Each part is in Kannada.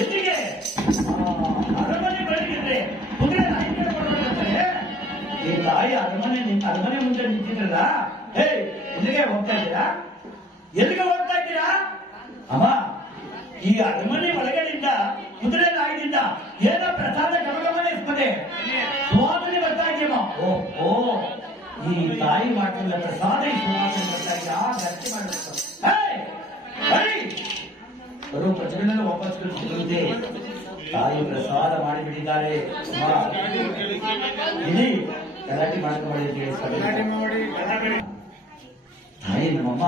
ಎಲ್ಲಿಗೆ ಅರಮನೆ ಬರಲಿದ್ರೆ ಕುದುರೆ ನಾಯಿಕೆ ಕೊಡೋದಂತಾರೆ. ಈ ತಾಯಿ ಅರಮನೆ ಮುಂದೆ ನಿಂತಿದ್ರಲ್ಲ, ಹೇ ಎಲ್ಲಿಗೆ ಹೋಗ್ತಾ ಇದ್ದೀರಾ? ಎಲ್ಲಿಗೆ ಹೋಗ್ತಾ ಇದ್ದೀರಾ? ಅಮ್ಮ, ಈ ಅರಮನೆ ಒಳಗಡೆಯಿಂದ ಕುದುರೆ ನಾಯಿದಿಂದ ಏನೋ ಪ್ರಸಾದ ಗಮಗಮನ ಇರ್ತದೆ, ಸುವಾಸನೆ ಬರ್ತಾ ಇದೆಯಮ್ಮ. ಓ ಈ ತಾಯಿ ಮಾಡ್ತಿಲ್ಲ ಪ್ರಸಾದ, ಈ ಸುವಾಸನೆ ಬರ್ತಾ ಇದೆಯಾ? ಗಟ್ಟಿ ಮಾಡಬೇಕು. ಬರೋ ಪ್ರಜೆಗಳನ್ನು ವಾಪಸ್ ಕಳಿಸಿದಂತೆ ತಾಯಿ ಪ್ರಸಾದ ಮಾಡಿಬಿಟ್ಟಿದ್ದಾರೆ. ಇಲ್ಲಿ ಗಲಾಟೆ ಮಾಡ್ಕೊಳ್ಳಿ. ತಾಯಿ ನಮ್ಮಮ್ಮ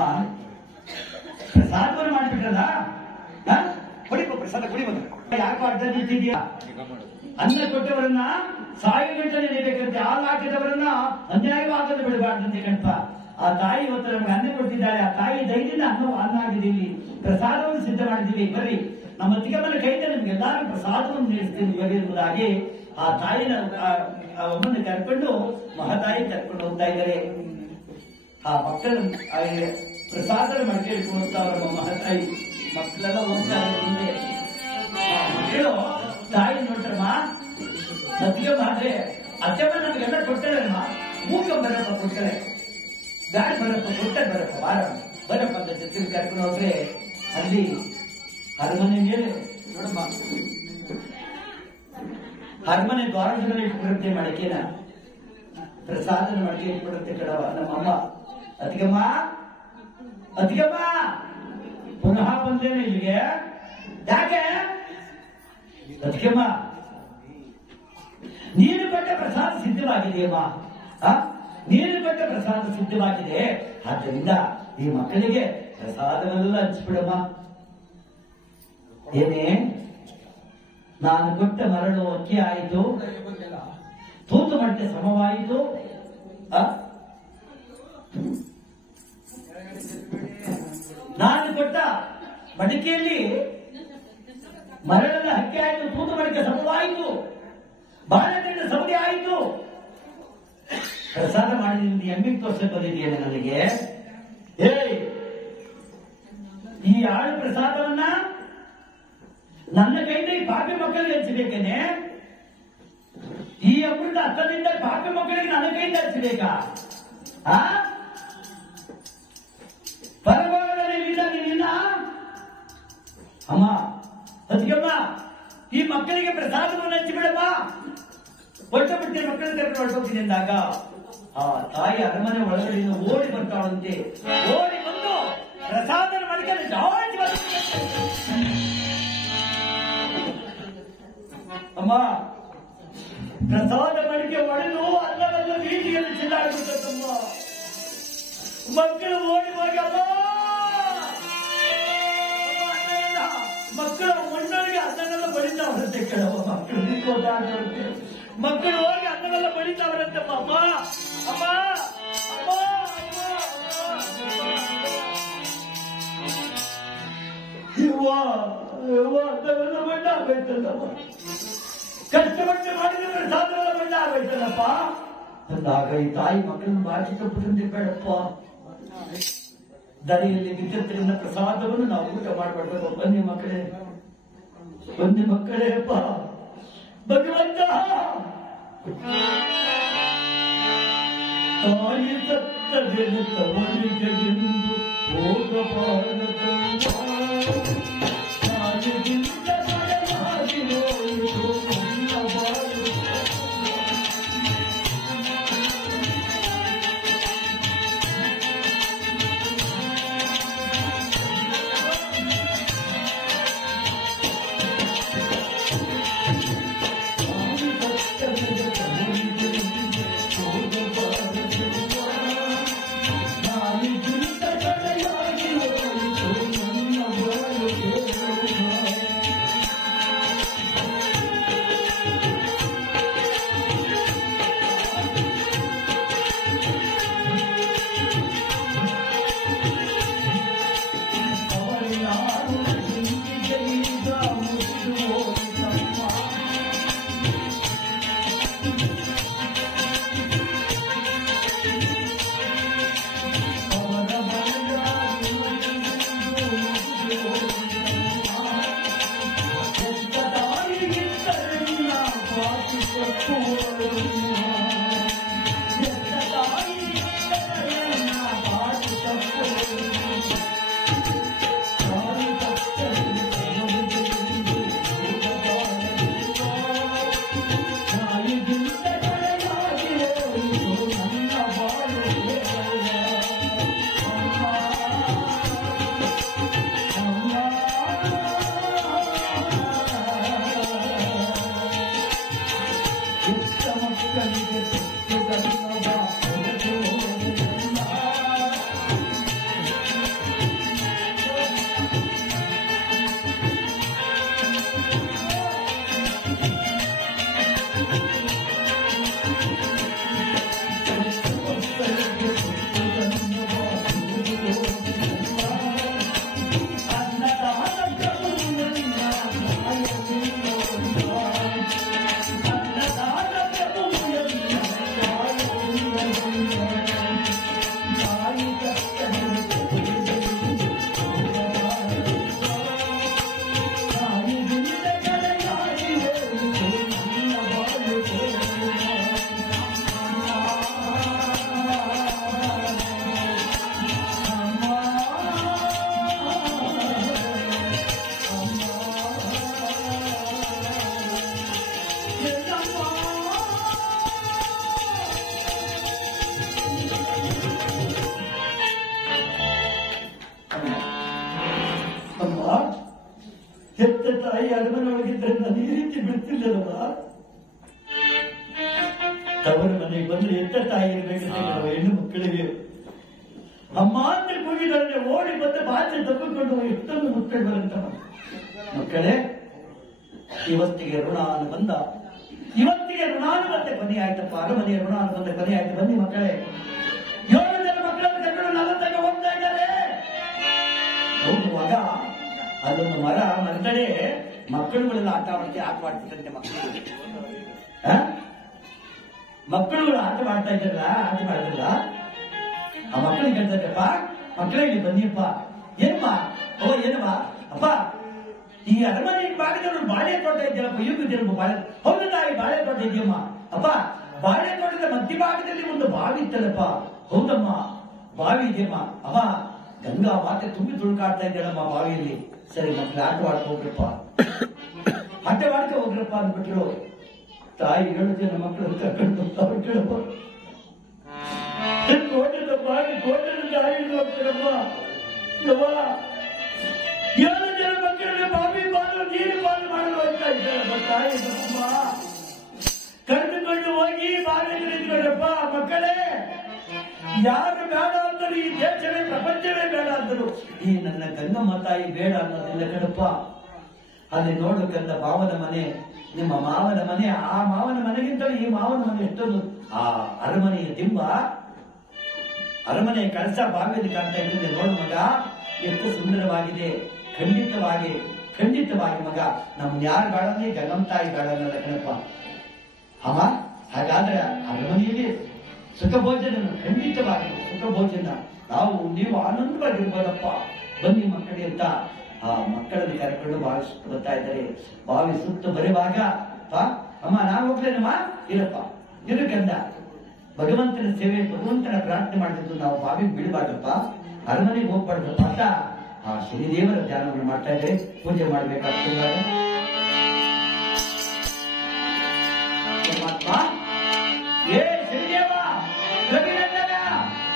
ಪ್ರಸಾದವನ್ನು ಮಾಡಿಬಿಟ್ರಲ್ಲ, ಹೊಡಿಕೋ ಪ್ರಸಾದ ಕುಡಿ ಬಂದ. ಯಾಕೋ ಅಡ್ಡ ನಿಂತಿದ್ಯಾ? ಅನ್ನ ಕೊಟ್ಟವರನ್ನ ಸಾಯಿ ಗಂಟೆ ನೆನೆಯಬೇಕಂತೆ, ಹಾಲು ಹಾಕಿದವರನ್ನ ಅನ್ಯಾಯವಾಗದೆ ಬಿಡಬಾರ್ದಂತೆ ಕಣ್ಪ. ಆ ತಾಯಿ ಇವತ್ತು ನಮ್ಗೆ ಅನ್ನ ಕೊಡ್ತಿದ್ದಾರೆ. ಆ ತಾಯಿ ದೈನ್ಯದಿಂದ ಅನ್ನ ಆಗಿದ್ದೀವಿ, ಪ್ರಸಾದವನ್ನು ಸಿದ್ಧ ಮಾಡಿದ್ದೀವಿ. ಬರ್ರಿ, ನಮ್ಮ ಅತ್ತಿಗೆಮ್ಮನ ಕೈಯಿಂದ ನಿಮ್ಗೆಲ್ಲಾರು ಪ್ರಸಾದವನ್ನು ನೀಡಿಸ್ತೀನಿ ಬರ್ರಿ ಎಂಬುದಾಗಿ ಆ ತಾಯಿನ ಒಮ್ಮನ್ನು ಕರ್ಕೊಂಡು ಮಹತಾಯಿ ಕರ್ಕೊಂಡು ಹೋಗ್ತಾ ಇದ್ದಾರೆ. ಆ ಮಕ್ಕಳು ಪ್ರಸಾದ ಮಡಿಕೆ ಇಟ್ಕೊಂಡು ಅವರ ಮಹತಾಯಿ ಮಕ್ಕಳೆಲ್ಲ ಹೋಗ್ತಾರೆ ಮುಂದೆ. ಆ ಮಕ್ಕಳು ತಾಯಿ ನೋಡ್ರಮ್ಮ, ಅತ್ತಿಗೆಮ್ಮ ಆದ್ರೆ ಅತ್ತೆಮ್ಮ ನಮ್ಗೆಲ್ಲ ಕೊಡ್ತಾರಮ್ಮ, ಮೂಕ ಬರಪ್ಪ ಕೊಡ್ತಾರೆ, ಗಾಡಿ ಬರಪ್ಪ ಕೊಡ್ತಾರೆ, ಬರಪ್ಪ ವಾರ ಬರಪ್ಪ ಅಂತ ಜೊತೆ ಕರ್ಕೊಂಡು ಹೋದ್ರೆ ಅಲ್ಲಿ ಅರಮನೆ ಮೇಲೆ ನೋಡಮ್ಮ, ಅರಮನೆ ದ್ವಾರದಲ್ಲಿ ಇಟ್ಬಿಡುತ್ತೆ ಮಡಿಕೆನ, ಪ್ರಸಾದನ ಮಡಿಕೆ ಇಟ್ಬಿಡುತ್ತೆ ಕಡವ ನಮ್ಮಮ್ಮ. ಅತ್ತಿಗೆಮ್ಮ ಪುನಃ ಬಂದೇನೆ ಇಲ್ಲಿಗೆ, ಯಾಕೆ? ಅತ್ತಿಗೆಮ್ಮ, ನೀನು ಕೊಟ್ಟ ಪ್ರಸಾದ ಸಿದ್ಧವಾಗಿದೆಯಮ್ಮ, ನೀನು ಕೊಟ್ಟ ಪ್ರಸಾದ ಸಿದ್ಧವಾಗಿದೆ. ಆದ್ದರಿಂದ ಈ ಮಕ್ಕಳಿಗೆ ಪ್ರಸಾದವೆಲ್ಲ ಹಂಚ್ಬಿಡಮ್ಮ. ಏನೇ, ನಾನು ಕೊಟ್ಟ ಮರಳು ಅಕ್ಕಿ ಆಯಿತು, ತೂತು ಮಟ್ಟೆ ಸಮವಾಯಿತು. ನಾನು ಕೊಟ್ಟ ಮಡಿಕೆಯಲ್ಲಿ ಮರಳೆಲ್ಲ ಹಕ್ಕಿ ಆಯಿತು, ತೂತು ಮಡಿಕೆ ಸಮವಾಯಿತು, ಬಾಳೆಹಣ್ಣಿನ ಸೌದೆ ಆಯಿತು. ಪ್ರಸಾದ ಮಾಡಿದ ಎಮ್ಮಿಗೆ ತೋರ್ಸಕ್ಕೆ ಬಂದಿದೆಯಲ್ಲ ನನಗೆ. ಈ ಆಳು ಪ್ರಸಾದವನ್ನ ನನ್ನ ಕೈಯಿಂದ ಈ ಪಾಪಿ ಮಕ್ಕಳಿಗೆ ಹಂಚಬೇಕೇನೆ? ಈ ಅಮೃತ ಹತ್ತದಿಂದ ಪಾಪಿ ಮಕ್ಕಳಿಗೆ ನನ್ನ ಕೈಯಿಂದ ಹಂಚಬೇಕಾ? ಪರಗೋಳದಲ್ಲಿಲ್ಲ ನೀನಿಲ್ಲ ಅಮ್ಮ. ಅದ್ಕಮ್ಮ ಈ ಮಕ್ಕಳಿಗೆ ಪ್ರಸಾದವನ್ನು ಹಂಚಿಬಿಡಮ್ಮ. ಒಟ್ಟು ಬಿಟ್ಟೆ ಮಕ್ಕಳನ್ನ ಕರ್ಕೊಂಡು ಹೊರಟೋಗ್ತೀನಿ ಅಂದಾಗ ಆ ತಾಯಿ ಅರಮನೆ ಒಳಗಡೆಯಿಂದ ಓಡಿ ಬರ್ತಾಳಂತೆ. ಓಡಿ ಬಂದು ಪ್ರಸಾದನ ಮಡಿಕೆಯಲ್ಲಿ ಜಾಡಿ ಅಮ್ಮ, ಪ್ರಸಾದ ಮಡಿಕೆ ಒಡೆದು ಅಲ್ಲವಲ್ಲ ಬೀದಿಯಲ್ಲಿ ಚೆಲ್ಲಾಡ್ಬಿಟ್ಟಮ್ಮ. ಮಕ್ಕಳು ಓಡಿ ಹೋಗಿ ಅಮ್ಮ, ಮಕ್ಕಳು ಮಣ್ಣೊಳಗೆ ಅನ್ನನೆಲ್ಲ ಬಳಿತಾವರಂತೆ ಕೇಳವ. ಮಕ್ಕಳು ಹೋಗಿ ಅನ್ನನೆಲ್ಲ ಬಳಿತಾವರಂತಮ್ಮ. ಅಮ್ಮ ಅಮ್ಮ ಅಮ್ಮ ಅನ್ನವೆಲ್ಲ ಬಣ್ಣ ಆಗೋಯ್ತಲ್ಲಮ್ಮ. ಕಷ್ಟಪಟ್ಟು ಮಾಡಿದ್ರೆ ಸಾಧನೆಲ್ಲ ಬಣ್ಣ ಆಗೋಯ್ತಲ್ಲಪ್ಪ ಅಂದಾಗ ಈ ತಾಯಿ ಮಕ್ಕಳನ್ನು ಬಾಚಿ ತಪ್ಪದಂತೆ ಬೇಡಪ್ಪ. ದರಿಯಲ್ಲಿ ಬಿದ್ದಿದ್ದರಿಂದ ಪ್ರಸಾದವನ್ನು ನಾವು ಊಟ ಮಾಡಬಾರ್ದು. ಬನ್ನಿ ಮಕ್ಕಳೇ, ಬನ್ನಿ ಮಕ್ಕಳೇ. ಅಪ್ಪ ಭಗವಂತ, ತಾಯಿ ಸತ್ತದೆನು ತವರಿಗೆಂದು ಹೋಗಬಾರದು. ತಾಯಿ ಅರಮನೆ ಒಳಗಿದ್ರೆ ನಾನು ಈ ರೀತಿ ಬಿಡ್ತಿಲ್ಲಲ್ವಾ? ತವರ ಮನೆಗೆ ಬಂದ್ರೆ ಎತ್ತ ತಾಯಿ ಇರಬೇಕಂತ ಹೆಣ್ಣು ಮಕ್ಕಳಿಗೆ ಅಮ್ಮ ಅಂತ ಕೂಗಿದ್ರೆ ಓಡಿ ಬಂದು ಬಾಚೆ ತಪ್ಪಿಕೊಂಡು ಎಷ್ಟೊಂದು ಮುಟ್ಕೊಂಡು ಬರಂತ ಮಕ್ಕಳೇ. ಇವತ್ತಿಗೆ ಋಣಾನುಬಂಧ, ಇವತ್ತಿಗೆ ಋಣಾನುಬಂಧ ಕೊನೆ ಆಯ್ತಪ್ಪ. ಅರಮನೆಯ ಋಣಾನುಬಂಧ ಕೊನೆ ಆಯ್ತು. ಬನ್ನಿ ಮಕ್ಕಳೇ, 7 ಜನ ಮಕ್ಕಳನ್ನು ಕರ್ಕೊಂಡು ನಲವತ್ತಾಗ ಹೋಗ್ತಾ ಇದ್ದಾರೆ. ಹೋಗುವಾಗ ಅದೊಂದು ಮರದಡೆ ಮಕ್ಕಳುಗಳೆಲ್ಲ ಆಟ ಆಡ್ತಿದ್ದಂತೆ. ಮಕ್ಕಳುಗಳು ಆಟ ಮಾಡ್ತಾ ಇದ್ದಾರಲ್ಲ, ಆಟ ಮಾಡಿದ್ರಲ್ಲ, ಆ ಮಕ್ಕಳಿಗೆ ಹೇಳ್ತಾರಪ್ಪ, ಮಕ್ಕಳೇ ಇಲ್ಲಿ ಬನ್ನಿಯಪ್ಪ. ಏನಮ್ಮ? ಓ ಏನಮ್ಮ? ಅಪ್ಪ, ಈ ಅರಮನೆ ಭಾಗದವರು ಬಾಳೆ ತೋಟ ಇದೆಯಲ್ಲಪ್ಪ, ಇವ್ರು ಬಾಳೆ. ಹೌದು ತಾಯಿ, ಬಾಳೆ ತೋಟ ಇದೆಯಮ್ಮ. ಅಪ್ಪ, ಬಾಳೆ ತೋಟದ ಮಧ್ಯಭಾಗದಲ್ಲಿ ಒಂದು ಬಾವಿ ಇತ್ತಲ್ಲಪ್ಪ. ಹೌದಮ್ಮ, ಬಾವಿ ಇದೆಯಮ್ಮ. ಅಮ್ಮ, ಗಂಗಾ ಮಾತೆ ತುಂಬಿ ತುಳುಕಾಡ್ತಾ ಇದ್ದಾಳಮ್ಮ ಬಾವಿಯಲ್ಲಿ. ಸರಿ ಮಕ್ಕಳು ಆಟವಾಡ್ಕ ಹೋಗ್ರಪ್ಪ, ಆಟವಾಡ್ಕ ಹೋಗ್ರಪ್ಪ ಅಂದ್ಬಿಟ್ರು. ತಾಯಿ 7 ಜನ ಮಕ್ಕಳನ್ನು ಕರ್ಕೊಂಡು ಕೇಳಪ್ಪ, ಕೋಟದ ಬಾವಿ, ಕೋಟದ ದಾರಿಯಲ್ಲಿ ಹೋಗ್ತಾರಪ್ಪ. 7 ಜನ ಮಕ್ಕಳನ್ನ ಬಾವಿ ಬಾಲು ನೀರು ಬಾಲು ಮಾಡಲು ಹೋಗ್ತಾ ಇದ್ದಾರಪ್ಪ. ತಾಯಿ ತಮ್ಮ ಕರೆದುಕೊಂಡು ಹೋಗಿ ಬಾವಿಯಲ್ಲಿ ನಿಂತ್ಕೊಂಡ್ರಪ್ಪ. ಮಕ್ಕಳೇ, ಯಾರು ಬೇಡ ಅಂದರು, ಈ ದೇಶವೇ ಪ್ರಪಂಚವೇ ಬೇಡ ಅಂದರು, ಈ ನನ್ನ ಗಂಗಮ್ಮ ತಾಯಿ ಬೇಡ ಅನ್ನೋದಿಲ್ಲ ಕಣಪ್ಪ. ಅಲ್ಲಿ ನೋಡ್ಬೇಕಂತ ಮಾವನ ಮನೆ, ನಿಮ್ಮ ಮಾವನ ಮನೆ, ಆ ಮಾವನ ಮನೆಗಿಂತಲೂ ಈ ಮಾವನ ಮನೆ ಎಷ್ಟೊಂದು, ಆ ಅರಮನೆಯ ದಿಂಬ, ಅರಮನೆಯ ಕಳಸ ಬಾವಿಯಲ್ಲಿ ಕಾಣ್ತಾ ಇದ್ದರೆ ನೋಡು ಮಗ, ಎಷ್ಟು ಸುಂದರವಾಗಿದೆ. ಖಂಡಿತವಾಗಿ ಮಗ, ನಮ್ಗೆ ಯಾರು ಬೇಡಂದ್ರೆ ಗಂಗಮ್ಮ ತಾಯಿ ಬೇಡ ಅನ್ನೋದ ಕಣಪ್ಪ. ಅಮ್ಮ, ಹಾಗಾದ್ರೆ ಅರಮನೆಯಲ್ಲಿ ಸುಖ ಭೋಜನ, ಖಂಡಿತವಾಗಿ ಸುಖ ಭೋಜನ, ನೀವು ಆನಂದವಾಗಿರ್ಬೋದಪ್ಪ. ಬನ್ನಿ ಮಕ್ಕಳೇ ಅಂತ ಆ ಮಕ್ಕಳನ್ನು ಕರ್ಕೊಂಡು ಬಾವಿ ಸುತ್ತ ಬರ್ತಾ ಇದ್ದಾರೆ. ಬಾವಿ ಸುತ್ತ ಬರುವಾಗ, ಅಮ್ಮ ನಾನು ಹೋಗ್ಲೇನಮ್ಮ, ಇರಪ್ಪ ಇರು ಕಂದ. ಭಗವಂತನ ಸೇವೆ, ಭಗವಂತನ ಪ್ರಾರ್ಥನೆ ಮಾಡಬೇಕು. ನಾವು ಬಾವಿ ಬೀಳಬಾರ್ದಪ್ಪ, ಅರಮನೆಗೆ ಹೋಗ್ಬಾರ್ದಪ್ಪ ಅಂತ ಆ ಶನಿದೇವರ ಧ್ಯಾನವನ್ನು ಮಾಡ್ತಾ ಇದ್ದಾರೆ. ಪೂಜೆ ಮಾಡ್ಬೇಕಾಗ್ತದೆ. ಏ ಶನಿದೇವ, ರವಿನಂದನ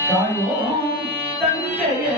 ಕಾಯೋ ತಂದೆಯೇ,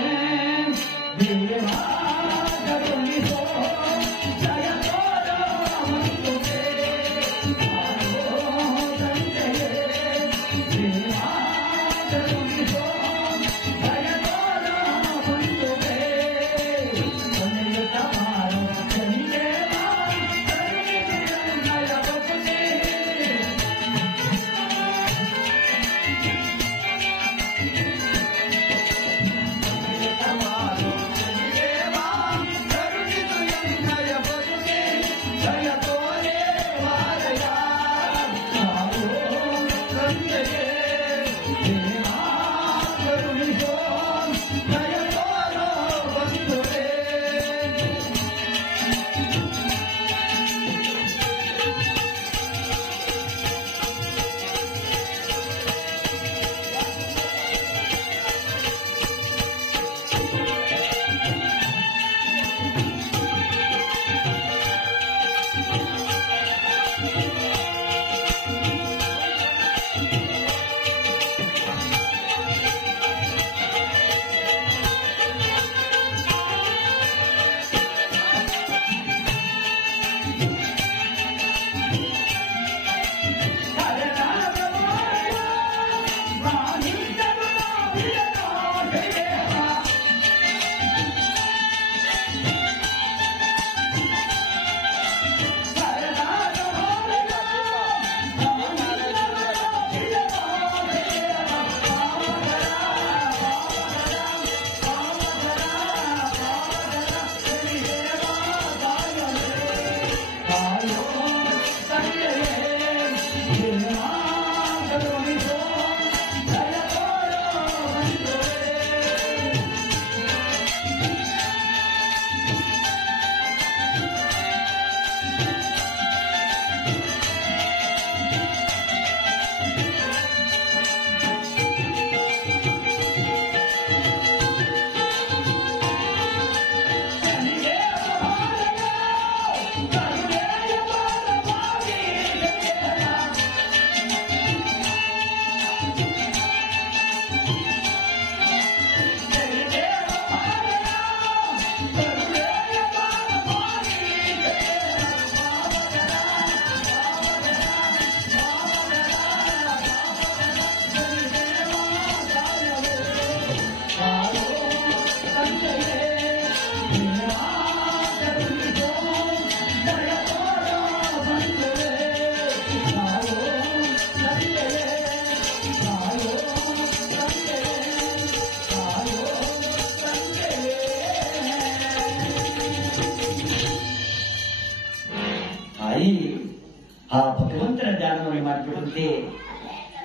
ಆ ಭಗವಂತನ ಧ್ಯಾನವನ್ನು ಮಾಡಿಬಿಡುತ್ತೆ.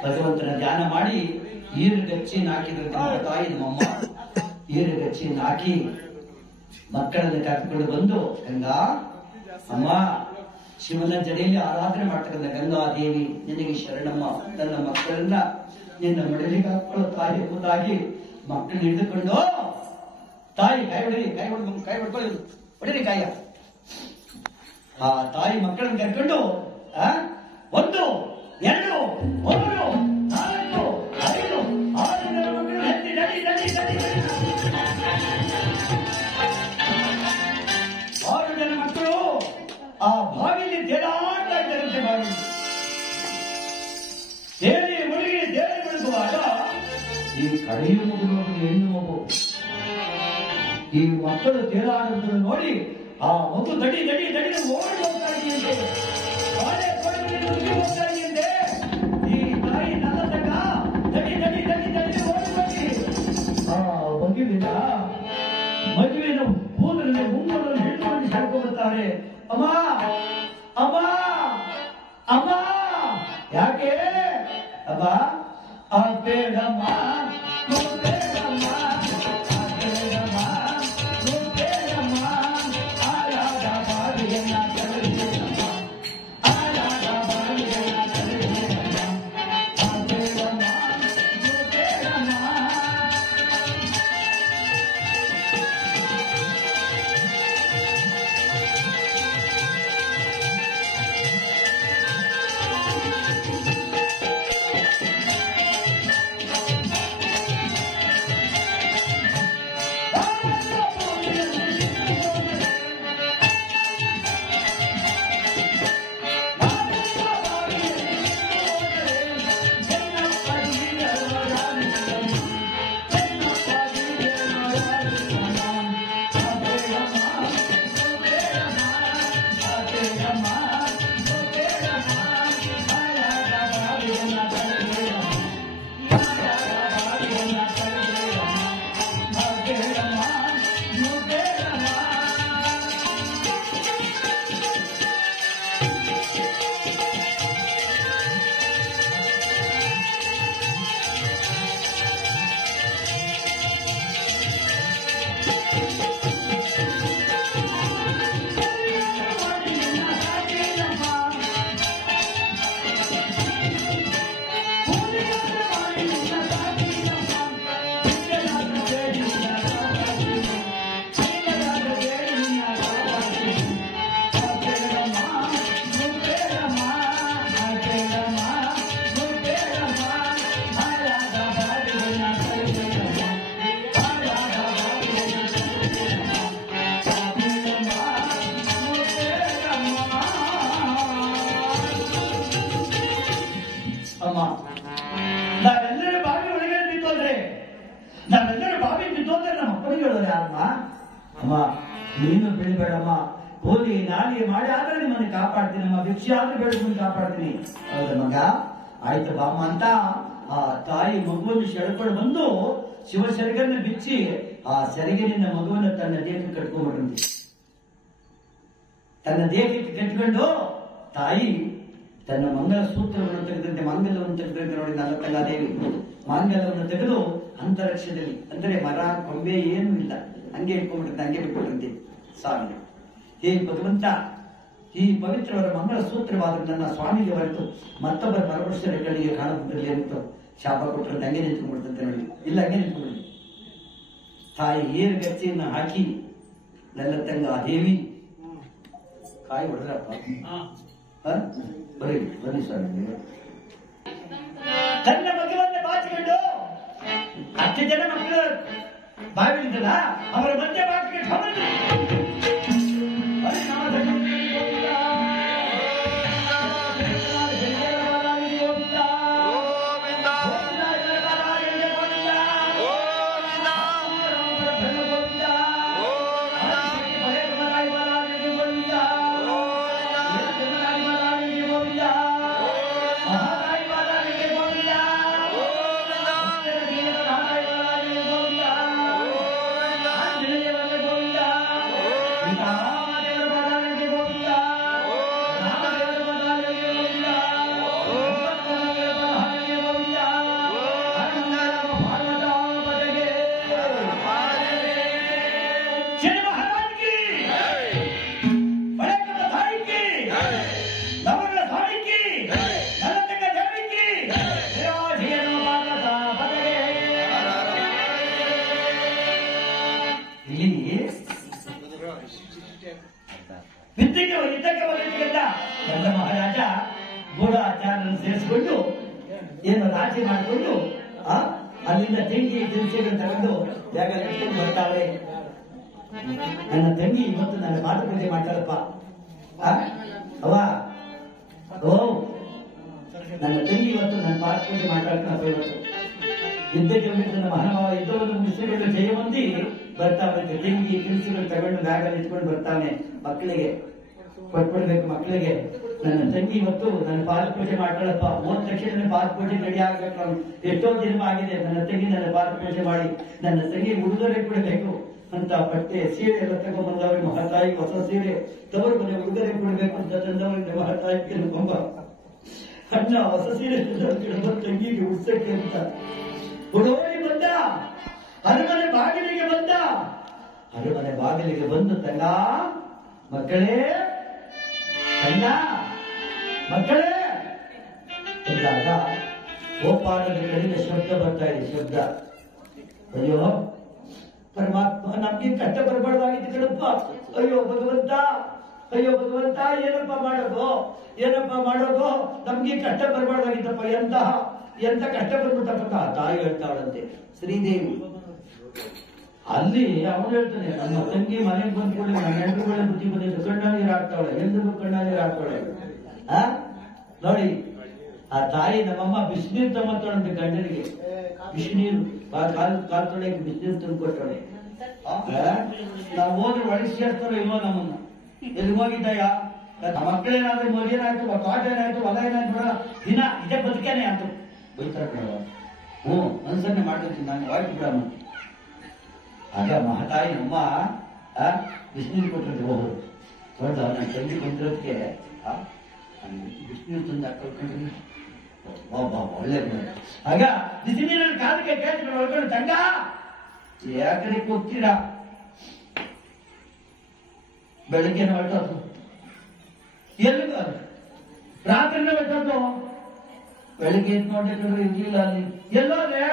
ಭಗವಂತನ ಧ್ಯಾನ ಮಾಡಿ ಈರುಗಚ್ಚಿಯನ್ನು ಹಾಕಿದಂತೆ ತಾಯಿ ನಮ್ಮಮ್ಮ ಈರುಗಚ್ಚಿಯನ್ನು ಹಾಕಿ ಮಕ್ಕಳನ್ನು ಕರೆದುಕೊಂಡು ಬಂದು, ಗಂಗಾ ಅಮ್ಮ, ಶಿವನ ಜಡೆಯಲ್ಲಿ ಆರಾಧನೆ ಮಾಡ್ತಕ್ಕಂಥ ಗಂಗಾದೇವಿ ನಿನಗೆ ಶರಣಮ್ಮ, ನನ್ನ ಮಕ್ಕಳನ್ನ ನಿನ್ನ ಮಡಲಿಗೆ ಹಾಕೊಳ್ಳೋ ತಾಯಿ ಎಂಬುದಾಗಿ ಮಕ್ಕಳನ್ನ ಹಿಡಿದುಕೊಂಡು, ತಾಯಿ ಕೈ ಹೊಡಿರಿ, ಕೈ ಹೊಡ್ಕೊಳ್ಳಿ, ಹೊಡಿರಿ ಕಾಯ. ಆ ತಾಯಿ ಮಕ್ಕಳನ್ನು ಕರ್ಕೊಂಡು 1 2 3 4 5 6 ಜನ ಮಕ್ಕಳು ಎತ್ತಿ ನಡಿ 6 ಜನ ಮಕ್ಕಳು ಆ ಬಾವಿಯಲ್ಲಿ ತೇಲಾಡ್ತಾ ಇದ್ದಾರಂತೆ. ಬಾವಿ ತೇಲಿ ಮುಳುಗುವಾಗ ಈ ಕಡೆಯ ಮಗು ಹೆಣ್ಣು ಮಗು ಈ ಮಕ್ಕಳು ತೇಲಾಡುವುದನ್ನು ನೋಡಿ ಆ ಮಗು ದಡಿ ಓಡಿ ಹೋಗ್ತಾ ಇದೆಯಂತೆ. ಹೋಗ್ತಾ ಇದೆಯಂತೆ. ಈ ತಾಯಿ ನನ್ನ ತಕ್ಕ ದಡಿ ಓಡಿ ಹೋಗಿ ಆ ಮಗುವಿನ ಕೂದಲಲ್ಲಿ ಮುಂಗವನ್ನು ಹಿಡಿದುಕೊಂಡು ಹೇಳ್ಕೊಬರ್ತಾರೆ. ಅಮ್ಮ ಅಮ್ಮ ಅಮ್ಮ, ಯಾಕೆ ಅಮ್ಮ? ಬೇಡಮ್ಮ ಅಮ್ಮ ನೀನು ಬೆಳಿಬೇಡಮ್ಮ, ಕೂಲಿ ನಾಲಿ ಮಾಡಿ ಆದ್ರೆ ನಿಮ್ಮನ್ನು ಕಾಪಾಡ್ತೀನಿ, ನಮ್ಮ ಭಿಕ್ಷೆ ಆದ್ರೆ ಬೆಳೆಸ್ಕೊಂಡು ಕಾಪಾಡ್ತೀನಿ. ಹೌದ ಮಗ, ಆಯ್ತು ಬಾಮ್ಮ ಅಂತ ಆ ತಾಯಿ ಮಗುವನ್ನು ಸೆಳ್ಕೊಂಡು ಬಂದು ಶಿವ ಸೆರಗನ್ನು ಬಿಚ್ಚಿ ಆ ಸೆರಗಿನಿಂದ ಮಗುವನ್ನು ತನ್ನ ದೇಹಕ್ಕೆ ಕಟ್ಕೊಂಡ್ಬಿಡ್ರಂತೆ. ತನ್ನ ದೇಹಕ್ಕೆ ಕಟ್ಕೊಂಡು ತಾಯಿ ತನ್ನ ಮಂಗಲ ಸೂತ್ರವನ್ನು ತೆಗೆದಂತೆ, ಮಾಂಗಲ್ಯವನ್ನು ತೆಗೆದಂತೆ ನೋಡಿ ನನ್ನ ತಂಗಾದೇವಿ ಮಾಂಗಲ್ಯವನ್ನು ತೆಗೆದು ಅಂತರಿಕ್ಷದಲ್ಲಿ, ಅಂದ್ರೆ ಮರ ಕೊಂಬೆ ಏನೂ ಇಲ್ಲ, ಹಂಗೆ ಇಟ್ಕೊಂಡ್ಬಿಟ್ಟಂತೆ, ಹಂಗೆ ಬಿಟ್ಬಿಟ್ಟಂತೆ ಸ್ವಾಮಿ. ಹೇ ಭಗವಂತ, ಈ ಪವಿತ್ರವಾದ ಮಂಗಲ ಸೂತ್ರವಾದ ನನ್ನ ಸ್ವಾಮಿಗೆ ಹೊರತು ಮತ್ತೊಬ್ಬರ ಪರಪುರುಷರ ಕಣ್ಣಿಗೆ ಕಾಣುತ್ತದೆ ಅಂತ ಶಾಪ ಕೊಟ್ಟರಂತೆ ಹಂಗೆ ನಿಂತ್ಕೊಂಡ್ಬಿಡ್ತಂತೆ ನೋಡಿ. ಇಲ್ಲ, ಹಂಗೆ ನಿಂತ್ಕೊಂಡ್ಬಿಡಿ. ತಾಯಿ ಏರು ಗಚ್ಚಿಯನ್ನು ಹಾಕಿ ನನ್ನ ತಂಗ ದೇವಿ ಕಾಯಿ ಹೊಡೆದ್ರಪ್ಪ, ಬನ್ನಿ ಸ್ವಾಮಿ. ತನ್ನ ಮಗುವನ್ನು ಬಾಚಿಕೊಂಡು 10 ಜನ ಮಕ್ಕಳು ಬಾವಿಲಿದ್ದಲ್ಲ, ಅವರ ಮಧ್ಯೆ ಬಾಚಿಕೊಂಡು ವಿದ್ಯೆಗೆ ಯುದ್ಧಕ್ಕೆ ಹೋಗಿದ್ದಕ್ಕಿಂತ ನನ್ನ ಮಹಾರಾಜ ಗೂಢಾಚಾರನ್ನು ಸೇರಿಸಿಕೊಂಡು ಏನು ರಾಜಿ ಮಾಡಿಕೊಂಡು ಅಲ್ಲಿಂದ ತೆಂಗಿ ತಿನಿಸುಗಳು ತಗೊಂಡು ಬೇಗ ಎತ್ಕೊಂಡು ಬರ್ತಾಳೆ. ನನ್ನ ತಂಗಿ ಇವತ್ತು ನನ್ನ ಮಾತುಕತೆ ಮಾಡ್ತಾಳಪ್ಪ. ಅವ ಓ ನನ್ನ ತಂಗಿ ಇವತ್ತು ನನ್ನ ಮಾತುಕತೆ ಮಾತಾಡ್ತಾನಪ್ಪ. ಇವತ್ತು ಯುದ್ಧಕ್ಕೆ ನನ್ನ ಮಹಾನುಭಾವ ಯುದ್ಧವನ್ನು ಮುಗಿಸಿಕೊಂಡು ಜಯವಂತಿ ಬರ್ತಾವಂತೆ. ತೆಂಗಿ ತಿನಿಸುಗಳು ತಗೊಂಡು ಬ್ಯಾಗಲ್ಲಿ ಇಟ್ಕೊಂಡು ಬರ್ತಾನೆ. ಮಕ್ಕಳಿಗೆ ಕೊಟ್ಬಿಡ್ಬೇಕು. ಮಕ್ಕಳಿಗೆ ನನ್ನ ತಂಗಿ ಇವತ್ತು ನನ್ನ ಪಾದಪೂಜೆ ಮಾಡ್ತಾಳಪ್ಪ. ಹೋದ ತಕ್ಷಣ ಪಾದಪೂಜೆ ರೆಡಿ ಆಗ್ಬೇಕು. ನಾವು ಎಷ್ಟೋ ದಿನ ಆಗಿದೆ ನನ್ನ ತಂಗಿ ನನ್ನ ಪಾದಪೂಜೆ ಮಾಡಿ ನನ್ನ ತಂಗಿ ಉಡುಗೊರೆ ಕೊಡಬೇಕು ಅಂತ ಬಟ್ಟೆ ಸೀರೆ ಎಲ್ಲ ತಗೊಂಡ್ಬಂದವ್ರಿಗೆ ಮಹಾತಾಯಿ ಹೊಸ ಸೀರೆ ತವರು ಮನೆ ಉಡುಗೊರೆ ಕೊಡಬೇಕು ಅಂತ ತಂದವರಿಗೆ ಮಹಾತಾಯಿ ಕೊಂಬ ಅಣ್ಣ ಹೊಸ ಸೀರೆ ತಂಗಿಗೆ ಉಡ್ಸಕ್ಕೆ ಅಂತ ಹುಡುಗರಿ ಬಂದ. ಅರಮನೆ ಬಾಗಿಲಿಗೆ ಬಂದ. ಅರಮನೆ ಬಾಗಿಲಿಗೆ ಬಂದು ತಂಗ ಮಕ್ಕಳೇ ತಂಗ ಮಕ್ಕಳೇ ಎಂದಾಗ ಗೋಪಾಲನ ಕಡೆಗೆ ಶಬ್ದ ಬರ್ತಾ ಇದೆ. ಶಬ್ದ ಅಯ್ಯೋ ಪರಮಾತ್ಮ ನಮ್ಗೆ ಕಷ್ಟ ಬರಬಾರ್ದಾಗಿತ್ತು ಕಣಪ್ಪ. ಅಯ್ಯೋ ಭಗವಂತ ಅಯ್ಯೋ ಭಗವಂತ ಏನಪ್ಪ ಮಾಡೋದು ನಮ್ಗೆ ಕಷ್ಟ ಬರಬಾರ್ದಾಗಿತ್ತಪ್ಪ. ಎಂತ ಕಷ್ಟ ಬಂದ್ಬಿಟ್ಟಪ್ಪ. ತಾಯಿ ಹೇಳ್ತಾಳಂತೆ ಶ್ರೀದೇವಿ. ಅಲ್ಲಿ ಅವನು ಹೇಳ್ತಾನೆ ನಮ್ಮ ತಂಗಿ ಮನೆಗೆ ಬಂದ್ಕೊಳ್ಳಿ ನನ್ನ ಹೆಂಡ್ರುಗಳ ಬುದ್ಧಿ ಬಂದಿದ್ದು ಕಣ್ಣ ನೀರು ಹಾಕ್ತಾವಳೆ. ಎಲ್ರಿಗೂ ಕಣ್ಣ ನೀರು ಹಾಕ್ತಾವಳೆ. ನೋಡಿ ಆ ತಾಯಿ ನಮ್ಮಮ್ಮ ಬಿಸಿನೀರು ತಗೊಂತಾಳಂತೆ ಗಂಡನಿಗೆ. ಬಿಸಿನೀರು ಕಾಲ್ ತೊಳೆಯಕ್ಕೆ ಬಿಸಿನೀರು ತಂದು ಕೊಟ್ಟವಳೆ. ನಾವು ಹೋದ್ರೆ ಒಳಗೆ ಸೇರ್ತಾರೋ ಇಲ್ವೋ ನಮ್ಮನ್ನ. ಎಲ್ಲಿ ಹೋಗಿದ್ದಯ್ಯ ಮಕ್ಕಳೇನಾದ್ರೂ ಮಗೇನಾಯ್ತು ತೋಟ ಏನಾಯ್ತು ಹೊಲ ಏನಾಯ್ತು ನೋಡ ದಿನ ಇದೇ ಬದುಕೇನೆ ಅಂತ ಬೈತಾರ ಕಣ. ಅನ್ಸನ್ನೆ ಮಾಡ್ತೀನಿ ನಾನು ವಾಯ್ತು ಬಿಡಮ್ಮ. ಆಗ ಮಹಾತಾಯಿ ನಮ್ಮ ಬಿಸಿನೀರು ಕೊಟ್ಟಿರೋದು ಹೋಗೋದು ದೊಡ್ಡ ನನ್ನ ತಂಗಿ ಬಂದಿರೋದಕ್ಕೆ ಬಿಸಿನೀರು ತಂದು ಹಾಕೊಳ್ಕೊಂಡ್ರಿ ಒಳ್ಳೆ. ಆಗ ಬಿಸಿನೀರಲ್ಲಿ ಕಾಲಿಗೆ ಕೇಳ್ಕೊಂಡು ಹೊಳ್ಕೊಂಡು ತಂಗ ಯಾಕಡೆ ಹೋಗ್ತೀರಾ? ಬೆಳಗ್ಗೆನ ಹೊರಟೋದು ಎಲ್ಲಿಗ ರಾತ್ರಿನ ಹೊರಟೋದು. ಬೆಳಿಗ್ಗೆ ನೋಡ್ಕೊಂಡ್ರೆ ಇರ್ಲಿಲ್ಲ ಅಲ್ಲಿ. ಎಲ್ಲೋದ್ರೆ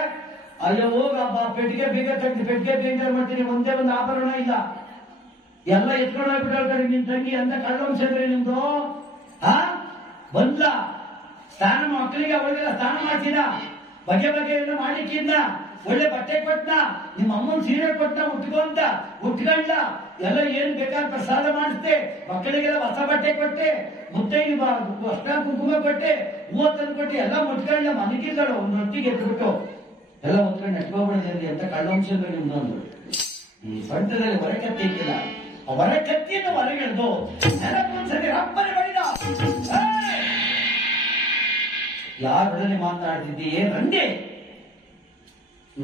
ಅಯ್ಯೋ ಹೋಗಪ್ಪ ಪೆಟ್ಟಿಗೆ ಬೀಗ ತೆಗ್ದು ಪೆಟ್ಟಿಗೆ ಬೀಗ ಮಾಡ್ತೀನಿ. ಒಂದೇ ಒಂದು ಆಭರಣ ಇಲ್ಲ. ಎಲ್ಲ ಎತ್ಕೊಂಡು ಹೋಗ್ಬಿಟ್ಟು ನಿನ್ ತಂಗಿ ಅಂತ ಕಳ್ಳವಂಶದ್ರೆ ನಿಮ್ದು. ಬಂದ್ಲ ಸ್ನಾನ ಮಕ್ಕಳಿಗೆ ಅವಳಿಗೆಲ್ಲ ಸ್ನಾನ ಮಾಡ್ತೀನ. ಬಗೆ ಬಗೆ ಎಲ್ಲ ಮಾಡಿಕ್ಕಿಂದ ಒಳ್ಳೆ ಬಟ್ಟೆ ಕೊಟ್ನ. ನಿಮ್ಮ ಅಮ್ಮನ್ ಸೀರೆ ಕೊಟ್ನ ಉಟ್ಕೊಂಡ ಉಟ್ಕೊಂಡ ಎಲ್ಲ ಏನ್ ಬೇಕಾದ ಪ್ರಸಾದ ಮಾಡಿಸ್ದೆ. ಮಕ್ಕಳಿಗೆಲ್ಲ ಹೊಸ ಬಟ್ಟೆ ಕೊಟ್ಟೆ. ಮುತ್ತೈದು ಅಷ್ಟ ಕುಂಕುಮ ಕೊಟ್ಟೆ. ಹೂವ ತಂದು ಕೊಟ್ಟೆ. ಎಲ್ಲ ಮುಟ್ಕೊಂಡ ಮನಗಿದ್ದಳು ಒಂದು ರೊಟ್ಟಿಗೆ ಎತ್ಬಿಟ್ಟು ಎಲ್ಲ ಮುಟ್ಕೊಂಡು ನೆಟ್ಕೋಬಿಡಿದ್ರಿ ಅಂತ ಕಳ್ಳವಂಶಂದ್ರೆ ನಿಮ್ದೊಂದು. ಈ ಸೊಂಟದಲ್ಲಿ ಹೊರಕತ್ತಿ ಇಟ್ಟಿಲ್ಲ. ಆ ಹೊರಕತ್ತಿಯನ್ನು ಹೊರಗೆಳೆದು ನೆನಪೊಂದ್ಸರಿ ರಪ್ಪನೆ ಬಡಿದ. ಯಾರೊಡನೆ ಮಾತನಾಡ್ತಿದ್ದೀಯೇ ರಂಡೆ?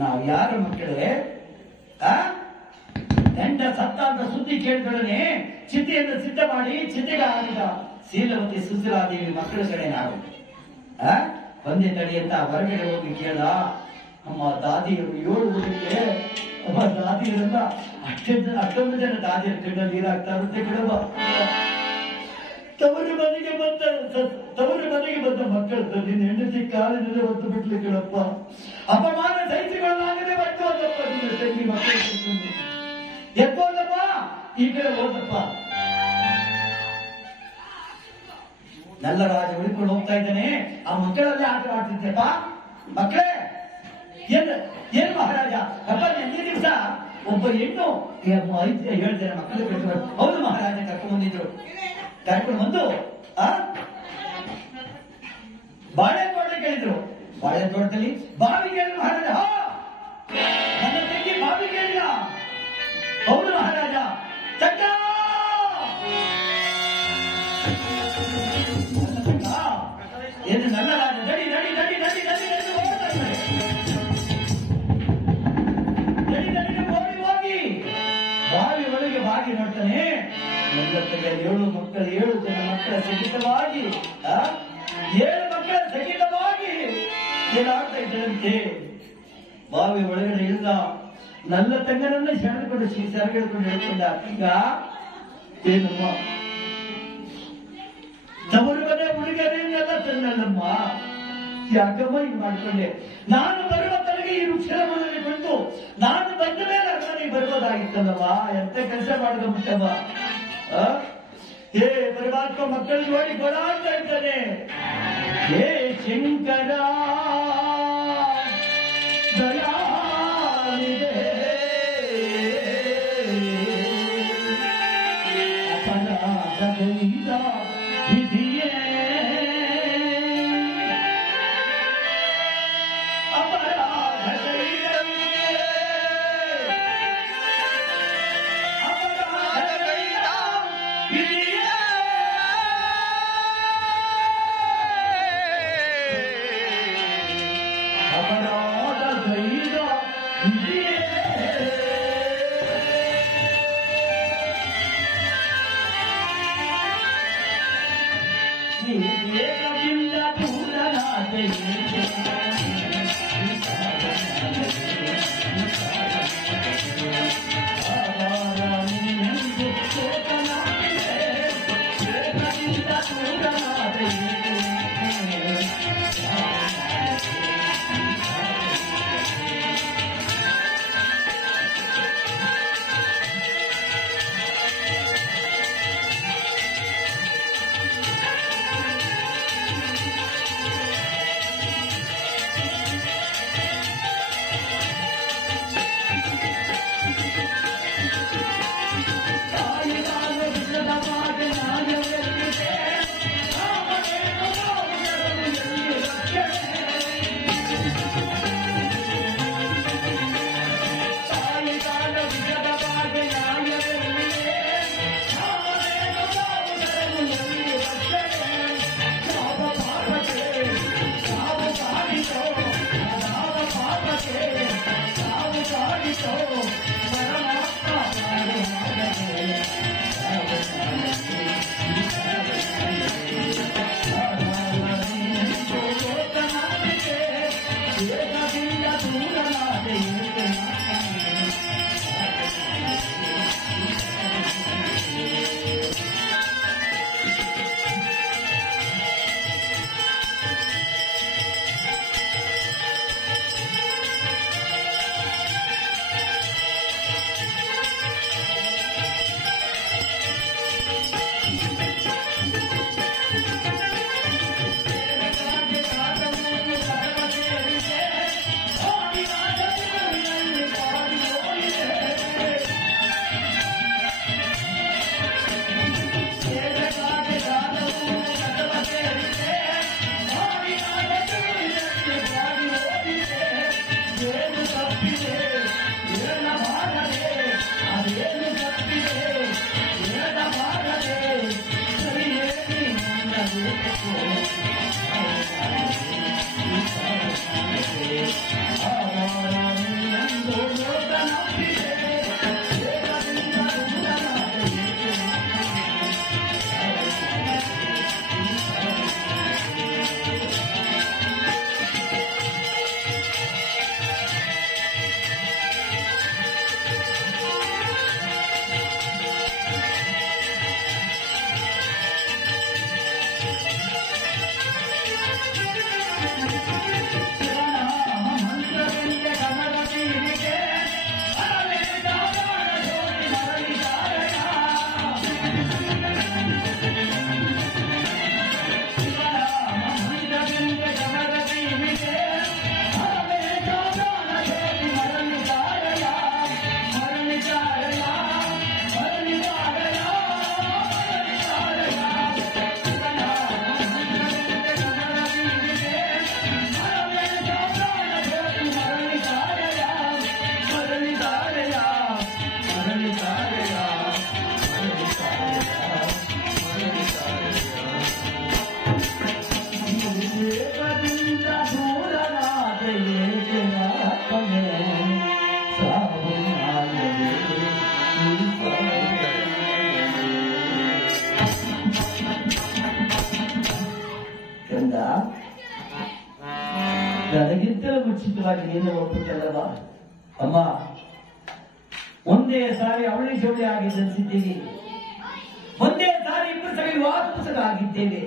ನಾವು ಯಾರ ಮಕ್ಕಳೇ? ಗಂಡ ಸತ್ತ ಅಂತ ಸುದ್ದಿ ಕೇಳಿದೊಡನೆ ಚಿತೆಯನ್ನು ಸಿದ್ಧ ಮಾಡಿ ಚಿತೆಗೆ ಹಾಕಿದ ಶೀಲವತಿ ಸುಶೀಲಾದೇವಿ ಮಕ್ಕಳ ಕಡೆ ನಾವು ಬಂದೆ ತಡಿ ಅಂತ ಹೊರಗಡೆ ಹೋಗಿ ಕೇಳ. ಅಮ್ಮ ದಾದಿಯರು 7 ಊರಿಗೆ ಅಮ್ಮ ದಾದಿಯರನ್ನ ಅಷ್ಟೊಂದು ಜನ ದಾದಿಯರ ಕಣ್ಣಲ್ಲಿ ನೀರಾಗ್ತಾ ಇರುತ್ತೆ ಕಣವ. ತವರು ಮನೆಗೆ ಬಂದ ಮಕ್ಕಳ ನಿನ್ನ ಹೆಂಡತಿ ಕಾಲಿನಲ್ಲಿ ಹೊತ್ತು ಬಿಟ್ಲಿ ಕಣಪ್ಪ. ಅಪಮಾನ ಸಹಿಸಿಕೊಳ್ಳಲಾಗದೆ ಬಟ್ಟು ಹೋದಪ್ಪ ನಿನ್ನ ತಂಗಿ ಮಕ್ಕಳು ಎತ್ತೋದಪ್ಪ ಈ ಕಡೆ ಹೋದಪ್ಪ. ನಲ್ಲ ರಾಜ ಉಳಿಕೊಂಡು ಹೋಗ್ತಾ ಇದ್ದಾನೆ. ಆ ಮಕ್ಕಳಲ್ಲೇ ಆಟ ಆಡ್ತಿದ್ದೆಪ್ಪ. ಮಕ್ಕಳೇ ಏನು ಮಹಾರಾಜ ಅಪ್ಪ ಎಂದೇ ದಿವಸ ಒಬ್ಬ ಹೆಣ್ಣು 7 ಜನ ಮಕ್ಕಳು ಕರ್ಕೊಂಡು ಹೌದು ಮಹಾರಾಜ ಕರ್ಕೊಂಡು ಬಂದಿದ್ರು. ಕರ್ಕೊಂಡು ಬಂದು ಬಾಳೆ ತೋಟ ಕೇಳಿದ್ರು. ಬಾಳೆ ತೋಟದಲ್ಲಿ ಬಾವಿ ಕೇಳಿದ್ರು ಮಹಾರಾಜ. ನನ್ನ ತಂಗಿ ಬಾವಿ ಕೇಳಿದ. ಹೌದು ಮಹಾರಾಜ. ಚಕ್ಕ ಏನು ನನ್ನ ರಾಜ ನಡಿ ನಡಿ ನಡಿ ನಡಿ ನಡಿ ನಡಿ ಓಡ್ತಾ ಇದ್ದಾರೆ. ನಡಿ ನಡಿ ಓಡಿ ಹೋಗಿ ಬಾವಿ ಒಳಗೆ ಬಾಗಿ ನೋಡ್ತಾನೆ. ನಲ್ಲತ್ತಗೆ 7 ಮಕ್ಕಳು 7 ಜನ ಮಕ್ಕಳ ಸಹಿತವಾಗಿ 7 ಮಕ್ಕಳ ಸಹಿತವಾಗಿ ಏನಾಗ್ತಾ ಇದ್ದರಂತೆ. ಬಾವಿ ಒಳಗಡೆ ಇಳಿದ ನನ್ನ ತಂಗನನ್ನ ಸೆಳೆದುಕೊಂಡು ಸೆರಗೆಡ್ಕೊಂಡು ಹೇಳ್ಕೊಂಡ. ಈಗ ಏನಮ್ಮ ತವರು ಮನೆ ಹುಡುಗರೇನೆಲ್ಲ ತಂದಲ್ಲಮ್ಮ. ಯಾಕಮ್ಮ ಇದು ಮಾಡ್ಕೊಂಡೆ? ನಾನು ಬರುವ ತನಗೆ ಈ ವೃಕ್ಷದ ಮನೆಗೆ ಬಂದು ನಾನು ಬಂದ ಮೇಲೆ ಅರಮನೆಗೆ ಬರ್ಬೋದಾಗಿತ್ತಲ್ಲವ. ಎಂತ ಕೆಲಸ ಮಾಡಿದ ಮುಟ್ಟಮ್ಮ. ಹೇ ಪರಮಾತ್ಮ ಮಕ್ಕಳು ನೋಡಿ ಗೋಳಾಡ್ತಾ ಇದ್ದಾನೆ. ಹೇ ಶಂಕರ ದಯಾನಿದೆ ಅಪರಾಧಗೈದ ವಿಧಿಯೇ ನನಗಿಂತಲೂ ಮುಂಚಿತವಾಗಿ ನೀನು ಒಪ್ಪಿಟ್ಟಲ್ಲವಾ ಅಮ್ಮ. ಒಂದೇ ಸಾರಿ ಅವಳಿ ಜೋಡಿ ಆಗಿ ಜನಿಸಿದ್ದೀವಿ, ಒಂದೇ ಸಾರಿ ಇಬ್ಬರು ಸರಿ ವಿವಾಹ ಪುಸ್ತಕ ಆಗಿದ್ದೇವೆ,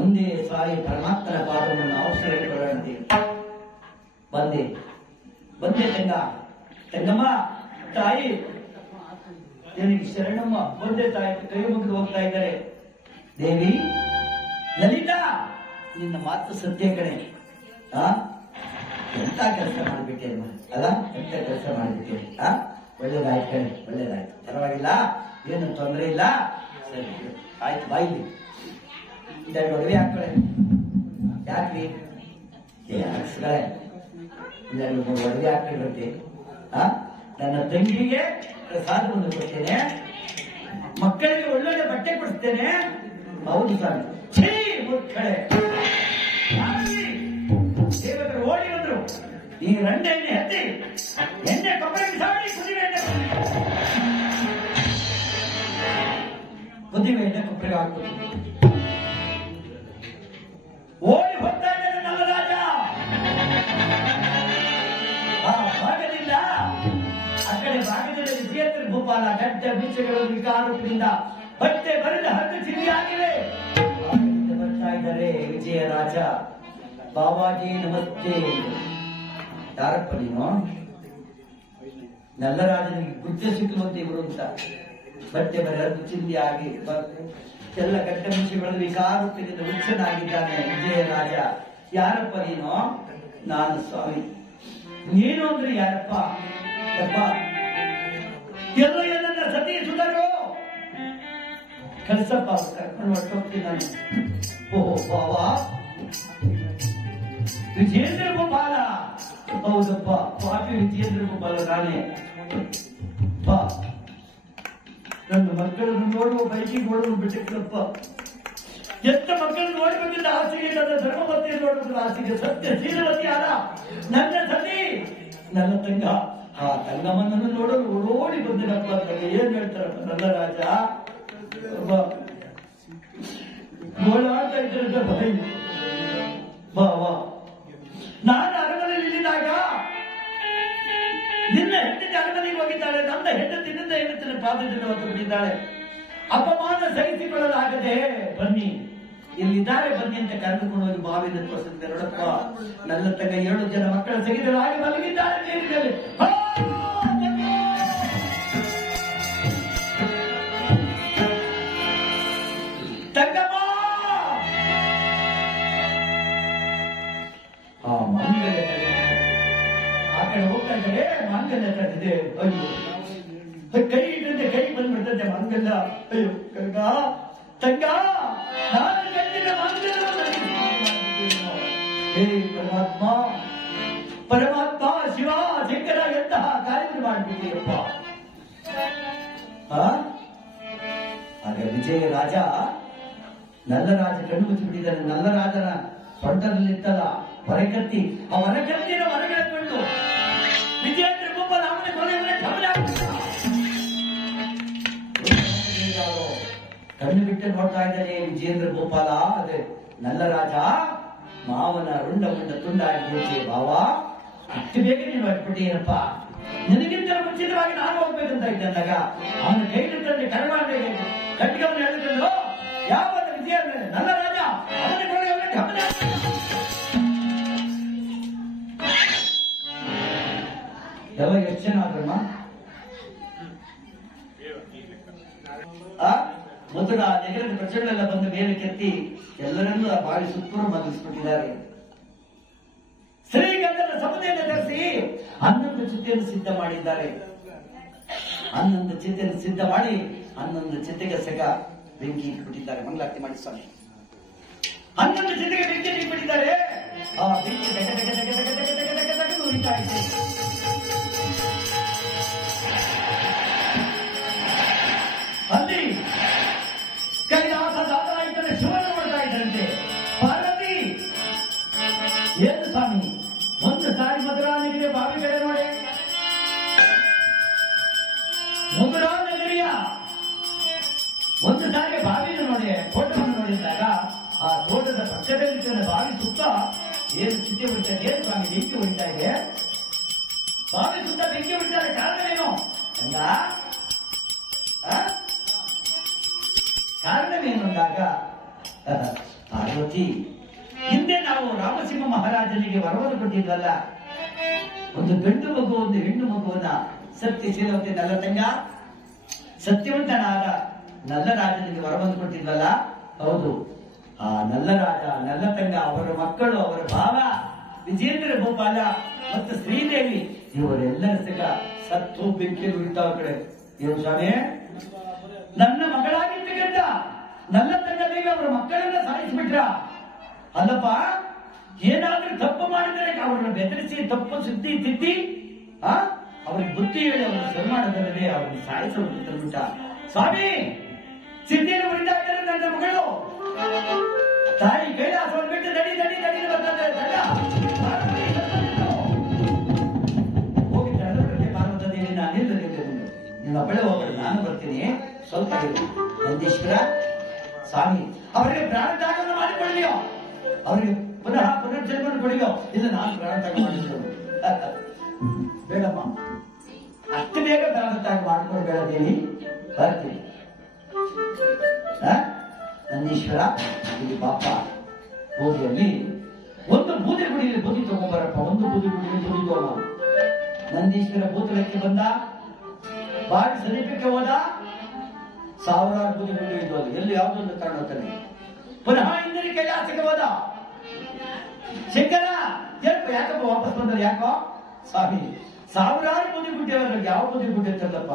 ಒಂದೇ ಸಾರಿ ಪರಮಾತ್ಮನ ಪಾದವನ್ನು ನಾವು ಸೇರಿಕೊಳ್ಳುತ್ತೇವೆ. ಬಂದೆ ತಂಗಮ್ಮ ತಾಯಿ ನಿನಗೆ ಶರಣಮ್ಮ ಒಂದೇ ತಾಯಿ ಕೈ ಮುಗಿದು ಹೋಗ್ತಾ ಇದ್ದಾರೆ. ದೇವಿ ಲಲಿತಾ, ನಿನ್ನ ಮಾತು ಸತ್ಯ ಕಣೆ. ಎಂತ ಕೆಲಸ ಮಾಡಿಬಿಟ್ಟೆ ಅಲ್ಲ, ಎಂತ ಕೆಲಸ ಮಾಡಿಬಿಟ್ಟೆ. ಒಳ್ಳೇದಾಯ್ತು ಕಣೆ, ಒಳ್ಳೇದಾಯ್ತು, ಪರವಾಗಿಲ್ಲ, ಏನು ತೊಂದರೆ ಇಲ್ಲ. ಸರಿ ಆಯ್ತು, ಬಾಯಿಲಿ ಇದೆರಡು ಒಡವೆ ಹಾಕೊಳ್ಳೆ. ಯಾಕ್ರಿ ಹಾಕ್ಸ್ಗಳೇ, ಇದೆರಡು ಮೂರು ಒಡವೆ ಹಾಕಿರುತ್ತೆ. ನನ್ನ ತಂಗಿಗೆ ಪ್ರಸಾದವನ್ನು ಕೊಡ್ತೇನೆ, ಮಕ್ಕಳಿಗೆ ಒಳ್ಳೊಳ್ಳೆ ಬಟ್ಟೆ ಕೊಡಿಸ್ತೇನೆ. ಹೌದು ಸ್ವಾಮಿ. ಛೀ ಮುಕ್ಕಳೆ, ದೇವದರು ಓಡಿ ಬಂದ್ರು. ಈ ರಂಡೆ ಎಣ್ಣೆ ಹತ್ತಿ ಎಣ್ಣೆ ಕೊಬ್ಬರಿ ಬಿಸಾಡಿ ಕುದಿವೆ ಎಣ್ಣೆ ಕೊಬ್ಬರಿಗೆ ಹಾಕ್ಬೋದು. ಓಡಿ ಹೋಗ್ತಾ ಇದ್ದಾರೆ ನಲ್ಲರಾಜ. ಆ ಭಾಗದಿಂದ ಆ ಕಡೆ ಭಾಗದಲ್ಲಿ ವಿಜೇಂದ್ರ ಭೂಪಾಲ ಗಡ್ಡ ಬೀಜಗಳು ವಿಕಾರೂಪದಿಂದ ಬಟ್ಟೆ ಬರೆದ ಹತ್ತು ಚಿರಿಯಾಗಿವೆ. ಬರ್ತಾ ಇದ್ದಾರೆ ವಿಜಯರಾಜ. ಬಾಬಾಜಿ ನಮಸ್ತೆ. ಯಾರಪ್ಪ ನೀನು? ನಲ್ಲರಾಜನಿಗೆ ಗುಜ್ಜ ಸಿಕ್ಕುವಂತೆ ಇವರು ಅಂತ ಬಟ್ಟೆ ಬರೆದು ಚಿಂದಿ ಆಗಿ ಎಲ್ಲ ಗಡ್ಡ ಮುಂಚೆಗಳು ವಿಕಾರೂಪದಿಂದ ಹುಚ್ಚನಾಗಿದ್ದಾನೆ ವಿಜಯರಾಜ. ಯಾರಪ್ಪ ನೀನು? ನಾನು ಸ್ವಾಮಿ. ನೀನು ಅಂದ್ರೆ ಯಾರಪ್ಪ? ಎಲ್ಲೋ ನನ್ನ ಸತಿ ಸುಧರು ಕಳ್ಸಪ್ಪ, ಕರ್ಕೊಂಡು ಹೊರಟೋಗ್ತೀನಿ ನಾನು. ಓಹೋ ಬಾಬಾ, ವಿಜೇಂದ್ರ ಗೋಪಾಲ. ಹೌದಪ್ಪ, ಪಾಪಿ ವಿಜೇಂದ್ರ ಗೋಪಾಲ ನಾನೇ. ಬಾ, ನನ್ನ ಮಕ್ಕಳನ್ನು ನೋಡುವ ಬೈಕಿಗೆ ಓಡುವ ಬಿಟ್ಟಿಲ್ಲಪ್ಪ. ಎತ್ತ ಮಕ್ಕಳನ್ನು ನೋಡಿ ಬಂದಿದ್ದ ಆಸೆಗೆ, ನನ್ನ ಧರ್ಮಪತ್ನಿ ನೋಡುವ ಆಸೆಗೆ, ಸತ್ಯ ಶೀಲವತಿ ಆದ ನನ್ನ ಸತಿ, ನನ್ನ ತಂಗ, ಆ ತಂಗಮ್ಮನನ್ನು ನೋಡಲು ಓಡಿ ಬಂದಿರಪ್ಪ. ಏನ್ ಹೇಳ್ತಾರಪ್ಪ ನನ್ನ ರಾಜ? ಗೋಳಾಡ್ತಾ ಇದ್ರಂತ ಭಯ. ಬಾವಾ, ನಾನು ಅರಮನೆಯಲ್ಲಿ ಇಲ್ಲಿದ್ದಾಗ ನಿನ್ನ ಹೆಂಡತಿ ಅರಮನೆಗೆ ಹೋಗಿದ್ದಾಳೆ, ನನ್ನ ಹೆಂಡತಿ ನಿನ್ನ ಹೆಂಡತಿನ ಪಾದದಿಂದ ಹೊತ್ತು ಬಿಟ್ಟಿದ್ದಾಳೆ. ಅಪಮಾನ ಸಹಿಸಿಕೊಳ್ಳಲಾಗದೆ ಬನ್ನಿ, ಇಲ್ಲಿದ್ದಾರೆ ಬನ್ನಿ ಅಂತ ಕರೆದುಕೊಂಡು ಹೋಗಿ ಬಾವಿನ ತೋರಿಸಿದ್ದೆ. ನೋಡಪ್ಪ, ನನ್ನ ತಗ 7 ಜನ ಮಕ್ಕಳ ಸಹಿತರಾಗಿ ಮಲಗಿದ್ದಾರೆ ನೀರಿನಲ್ಲಿ. ತಂಗಮ್ಮ, ಆ ಮಾಂಗಲ್ಯ ಆ ಕಡೆ ಹೋಗ್ತಾ ಇದ್ದಾರೆ. ಮಾಂಗಲ್ಯ ಕಟ್ಟಿದೆ. ಅಯ್ಯೋ, ಕೈ ಇಟ್ಟಂತೆ ಕೈ ಬಂದ್ಬಿಡ್ತಂತೆ ಮಾಂಗಲ್ಯ. ಅಯ್ಯೋ ಗಂಗ, ತಂಗ, ನಾನು ಕಟ್ಟಿದ ಮಾಂಗಲ್ಯವನ್ನು ಹೇ ಪರಮಾತ್ಮ, ಪರಮಾತ್ಮ, ಶಿವ, ಶಂಕರ, ಎಂತಹ ಕಾರ್ಯವನ್ನು ಮಾಡಿಬಿಟ್ಟಿಯಪ್ಪ. ಆಗ ವಿಜಯರಾಜ ನಲ್ಲರಾಜ ಕಣ್ಣು ಮುಚ್ಚಿಬಿಟ್ಟಿದ್ದಾನೆ. ನಲ್ಲರಾಜನ ಸೊಂಟದಲ್ಲಿತ್ತಲ್ಲ ಹೊರಕತ್ತಿ, ಆ ಹೊರಕತ್ತಿನ ಹೊರಗೆಳೆಕೊಂಡು ವಿಜೇಂದ್ರ ಗೋಪಾಲ ಅವನ ಕೊನೆಯವನ್ನ ಕಣ್ಣು ಬಿಟ್ಟು ನೋಡ್ತಾ ಇದ್ದಾನೆ ವಿಜೇಂದ್ರ ಗೋಪಾಲ. ಅದೇ ನಲ್ಲರಾಜ ಮಾವನ ರುಂಡ ಮುಂಡ ತುಂಡಾಗಿ ಬಾವಾ, ಅಷ್ಟು ಬೇಗ ನೀನು ಹೊರಟ್ಬಿಟ್ಟಿಯೇನಪ್ಪ. ನಿನಗಿಂತ ಮುಂಚಿತವಾಗಿ ನಾನು ಹೋಗ್ಬೇಕಂತ ಇದ್ದೆ ಅಂದಾಗ ಅವನ ಕೈಲಿಟ್ಟಲ್ಲಿ ಕರವಾಣೆ ಕಟ್ಟಿಗೆವನ್ನು ಹೇಳಿಕೊಂಡು ಯಾವ ವಿಜಯ ನಲ್ಲರಾಜ ಅವನ ಕೊನೆಯವನ್ನ ಗಮನ ಎಲ್ಲ ಎಷ್ಟು ಜನ ಆದ್ರಮ್ಮ? ಮೊದಲ ನಗರದ ಪ್ರಜೆಗಳೆಲ್ಲ ಬಂದು ಮೇಲೆ ಕೆತ್ತಿ ಎಲ್ಲರನ್ನೂ ಬಾಳಿ ಸುತ್ತೂರು ಮಲಗಿಸ್ಬಿಟ್ಟಿದ್ದಾರೆ. ಶ್ರೀಗಂಧದ ಸಮುದಾಯವನ್ನು ಧರಿಸಿ 11 ಚಿತೆಯನ್ನು ಸಿದ್ಧ ಮಾಡಿದ್ದಾರೆ. 11 ಚಿತೆಯನ್ನು ಸಿದ್ಧ ಮಾಡಿ 11 ಚಿತೆಗೆ ಸಗ ಬೆಂಕಿ ಇಟ್ಬಿಟ್ಟಿದ್ದಾರೆ. ಮಂಗಳಾರತಿ ಮಾಡಿ ಸ್ವಾಮಿ. 11 ಚಿತೆಗೆ ಬೆಂಕಿ ಇಟ್ಬಿಟ್ಟಿದ್ದಾರೆ. ಆ ಬೆಂಕಿ ಉರಿತಾ ಇದೆ. ಅಲ್ಲಿ ಕೈಲಾಸ ದಾತರಾಯಿತಂದ್ರೆ ಶಿವನ ನೋಡ್ತಾ ಇದ್ದಂತೆ ಪಾರ್ವತಿ, ಏನು ಸ್ವಾಮಿ ಒಂದು ಸಾರಿ ಮಧುರಾ ನಗರಿಯ ಬಾವಿ ಬೇರೆ ನೋಡಿ. ಮಧುರಾ ನಗರಿಯ ಒಂದು ಸಾರಿಗೆ ಬಾವಿನ ನೋಡಿ, ತೋಟವನ್ನು ನೋಡಿದಾಗ ಆ ತೋಟದ ಪಕ್ಕದಲ್ಲಿ ಬಾವಿ ಸುತ್ತ ಏನು ಚಿತೆ ಹೊಡಿತಾ ಇದೆ. ಏನು ಸ್ವಾಮಿ ಬೆಂಕಿ ಹೊಡಿತಾ ಇದೆ? ಬಾವಿ ಸುತ್ತ ಬೆಂಕಿ ಹೊಡಿತಾರೆ, ಕಾರಣವೇನು? ಅಲ್ಲ ಕಾರಣವೇನು ಅಂದಾಗ ಪಾರ್ವತಿ, ಹಿಂದೆ ನಾವು ರಾಮಸಿಂಹ ಮಹಾರಾಜನಿಗೆ ವರವನ್ನು ಕೊಟ್ಟಿದ್ವಲ್ಲ, ಒಂದು ಗಂಡು ಮಗು ಒಂದು ಹೆಣ್ಣು ಮಗುವನ್ನ ಸತ್ಯ ಶೀಲವತಿ ನಲ್ಲ ತಂಗ ಸತ್ಯವಂತನಾದ ನಲ್ಲ ರಾಜನಿಗೆ ವರವನ್ನು ಕೊಟ್ಟಿದ್ವಲ್ಲ. ಹೌದು, ಆ ನಲ್ಲ ರಾಜ, ನಲ್ಲ ತಂಗ, ಅವರ ಮಕ್ಕಳು, ಅವರ ಭಾವ ವಿಜೇಂದ್ರ ಗೋಪಾಲ ಮತ್ತು ಶ್ರೀದೇವಿ ಇವರೆಲ್ಲರ ಸಹ ಸತ್ತು ಬೆಂಕಿಯಲ್ಲಿ ಉಳಿತಾವ ಕಡೆ. ಏನು ಸ್ವಾಮಿ, ನನ್ನ ಮಗಳಾಗಿರ್ತಕ್ಕಂಥ ನನ್ನ ತಂಗ ದೇವಿ ಅವರ ಮಕ್ಕಳನ್ನ ಸಾಯಿಸಿಬಿಟ್ರ ಅಲ್ಲಪ್ಪ. ಏನಾದ್ರೂ ತಪ್ಪು ಮಾಡಿದರೆ ಅವರನ್ನು ಬೆದರಿಸಿ ತಪ್ಪು ಸುದ್ದಿ ತಿದ್ದಿ ಅವ್ರಿಗೆ ಬುದ್ಧಿ ಹೇಳಿ ಅವರ ಸನ್ಮಾನದಲ್ಲದೆ ಅವ್ರನ್ನ ಸಾಯಿಸಲು ತಂದ್ಬಿಟ್ಟ. ಸ್ವಾಮಿ, ಸಿದ್ಧಿಯನ್ನು ಉಳಿತಾ ಇದ್ದಾರೆ ನನ್ನ ಮಗಳು. ತಾಯಿ ಕೈಲಾಸವನ್ನು ಬಿಟ್ಟು ದಡಿ ದಡಿ ದಡಿ ಬರ್ತಾರೆ. ಹೋಗಿ ತಡೆದ್ರೆ ಪಾರ್ವತ ದೇವಿ ನಾನಿಲ್ಲ, ನಿನ್ನ ಬೆಳೆ ಹೋಗಲು ನಾನು ಬರ್ತೀನಿ, ಸ್ವಲ್ಪ ನಂದೀಶ್ವರ ಸ್ವಾಮಿ ಅವರಿಗೆ ಪ್ರಾಣತ್ಯಾಗವನ್ನು ಮಾಡಿಕೊಳ್ಳಿಯೋ, ಅವರಿಗೆ ಪುನಃ ಪುನರ್ಜನ್ಮವನ್ನು ಕೊಡಿಯೋ. ಇಲ್ಲ, ನಾನು ಪ್ರಾಣತ್ಯಾಗ ಮಾಡಿದ್ರು ಬೇಡಮ್ಮ, ಅಷ್ಟು ಬೇಗ ಪ್ರಾಣತ್ಯಾಗ ಮಾಡ್ಕೊಳ್ಬೇಡ ದೇವಿ, ಬರ್ತೀನಿ. ನಂದೀಶ್ವರ, ಇಲ್ಲಿ ಪಾಪ ಬೂದಿಯಲ್ಲಿ ಒಂದು ಬೂದಿ ಗುಡಿಯಲ್ಲಿ ಬೂದಿ ತಗೊಂಬರಪ್ಪ, ಒಂದು ಬೂದಿ ಗುಡಿಯಲ್ಲಿ ಬೂದಿ ತಗೊಂಬ. ನಂದೀಶ್ವರ ಭೂತಲಕ್ಕೆ ಬಂದ, ಬಾಡಿ ಸಮೀಪಕ್ಕೆ ಹೋದ, ಸಾವಿರಾರು ಬೂದಿ ಗುಡಿ ಇದ್ದು ಎಲ್ಲಿ ಯಾವುದೊಂದು ಕಾರಣತಾನೆ. ಪುನಃ ಹಿಂದಿನ ಕೈಲಾಸಕ್ಕೆ ಹೋದ. ಶಂಕರ, ಯಾಕಪ್ಪ ವಾಪಸ್ ಬಂದ್ರೆ? ಯಾಕೋ ಸ್ವಾಮಿ, ಸಾವಿರಾರು ಬೂದಿ ಗುಡ್ಡೆ ಅವರಿಗೆ ಯಾವ ಬೂದಿ ಗುಡ್ಡೆ ತಂದಪ್ಪ?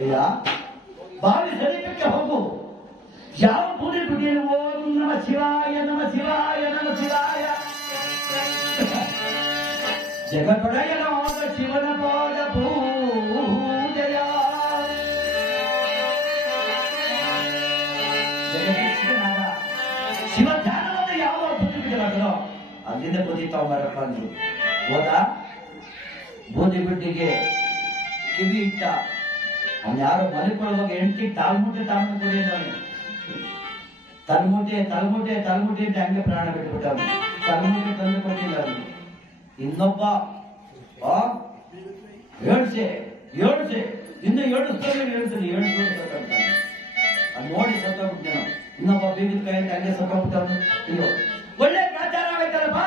ಅಯ್ಯ, ಬಾವಿ ಸಮೀಪಕ್ಕೆ ಹೋಗು, ಯಾವ ಬೂದಿ ಗುಡಿಯಲ್ಲಿ ಓಂ ನಮ ಶಿವಾಯ ನಮ ಶಿವಾಯ ನಮ ಶಿವಾಯ ಜಗದೊಡೆಯನಾದ ಶಿವನ ಪಾದ ಪೂಜೆಯ ಜಗದೀಶ್ವರನಾದ ಶಿವ ಧ್ಯಾನವನ್ನು ಯಾವ ಬೂದಿ ಬಿಡಲಾಗಲೋ ಅಲ್ಲಿಂದ ಬೂದಿ ತಗೊಂಬರಪ್ಪ ಅಂದ್ರು. ಹೋದ, ಬೂದಿ ಗುಡ್ಡಿಗೆ ಕಿವಿ ಇಟ್ಟ. ಅವ್ನು ಯಾರೋ ಮಲಿಕೊಳ್ಳುವಾಗ ಹೆಂಡತಿ ತಾಳ್ಮುಟ್ಟೆ ಕೊಡಿ ಅಂದವನು. ತಲೆಮುಟ್ಟೆ ಅಂತ ಹಂಗೆ ಪ್ರಾಣ ಬಿಟ್ಟುಬಿಟ್ಟ. ತಲೆಮುಟ್ಟೆ ತಂದು ಕೊಟ್ಟಿಲ್ಲ ಅವನು. ಇನ್ನೊಬ್ಬ ಏಳ್ಸೆ ಇನ್ನು ಹೇಳ್ತಾನೆ ನೋಡಿ ಸತ್ತೋಗ್ಬಿಟ್ಟೆ. ಇನ್ನೊಬ್ಬ ಬೀಗಿದ ಕೈ ಹಂಗೆ ಸತ್ತೋಗ್ಬಿಟ್ಟವನು. ಅಯ್ಯೋ, ಒಳ್ಳೆ ಪ್ರಚಾರ ಆಯ್ತಲ್ಲಪ್ಪ.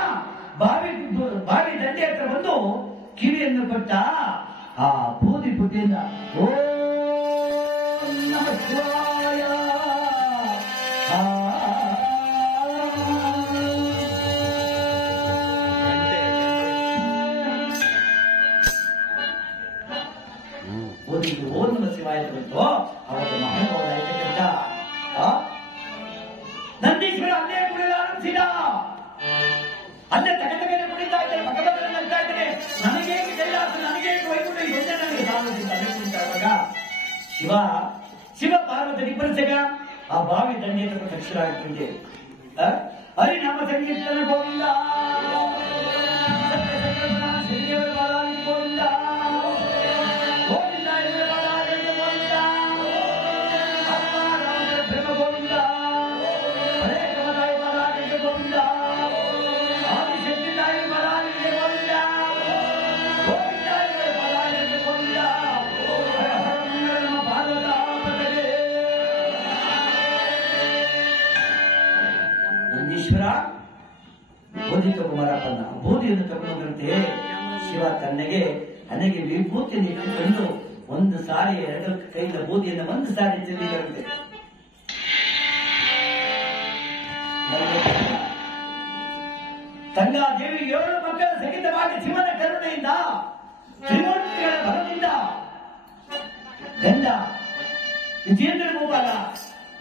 ಬಾವಿ ದಂಡೆ ಹತ್ರ ಬಂದು ಕಿವಿಯನ್ನು ಕೊಟ್ಟ. ಆ ಬೂದಿ ಬುಡ್ಡಿಯಿಂದ ಓ ನಮ ಶಿವಾಯ ಓ ನಮ ಶಿವಾಯ ಬಂತು. ಅವರ ಮಹೋದಯಕ್ಕೆ ನಂದೀಶ್ವರ ಅಲ್ಲೇ ಕುಡಿಯಲು ಆರಂಭಿಸಿದ. ಅಲ್ಲೇ ತಗತಗನೆ ಕುಡಿತಾ ಇದ್ದಾರೆ, ಪಕ್ಕದಲ್ಲಿ ನಗ್ತಾ ಇದ್ದಾರೆ. ನನಗೆ ಕೈಲಾಸ, ನನಗೆ ವೈಕುಂಠ, ಇದೊಂದೇ ನನಗೆ ಸಾಲುವಾಗ ಶಿವ ಪಾರ್ವತಿ ಇಬ್ಬರಿಸಗ ಆ ಬಾವಿ ದಂಡೆ ದಕ್ಷಿಣಾಗಿರ್ತದೆ. ಹರಿನಾಮ ಸಂಕೀರ್ತನ ಗೋವಿಂದ, ಶ್ರೀದೇವರ ಬಾಲಾಲಿ ಗೋವಿಂದ, ಗೋವಿಂದ ಇವರ ಬಾಲಾಲಿ ಗೋವಿಂದ, ಪ್ರೇಮ ಗೋವಿಂದ, ಹರೇ ಕಮಲಾಯ ಬಾಲಾಲಿ ಗೋವಿಂದ, ಆದಿಶಕ್ತಿ ತಾಯಿ ಬಾಲಾಲಿ ಗೋವಿಂದ, ಗೋವಿಂದ ಇವರ ಬಾಲಾಲಿ ಗೋವಿಂದ, ಹರ ಹರ ಮಂಗಳ ನಮ ಭಾಗವತ ಪದವೇ. ನಂದೀಶ್ವರ ಬೂದಿ ತಗೊಂಬರಪ್ಪನ್ನ. ಬೂದಿಯನ್ನು ತಗೊಂಡಂತೆ ಶಿವ ತನ್ನಗೆ ಹಣೆಗೆ ವಿಭೂತಿಯನ್ನು ಇಟ್ಟುಕೊಂಡು ಒಂದು ಸಾರಿ ಎರಡು ಕೈಲ ಬೂದಿಯನ್ನು ಒಂದು ಸಾರಿ ಚೆಲ್ಲಿದಂತೆ. ತಂಗಾದೇವಿ 7 ಮಕ್ಕಳ ಸಹಿತವಾಗಿ ಶಿವನ ಕರುಣೆಯಿಂದ, ತ್ರಿಮೂರ್ತಿಗಳ ಬಲದಿಂದ ಗಂಡ ವಿಜೇಂದ್ರ ಗೋಪಾಲ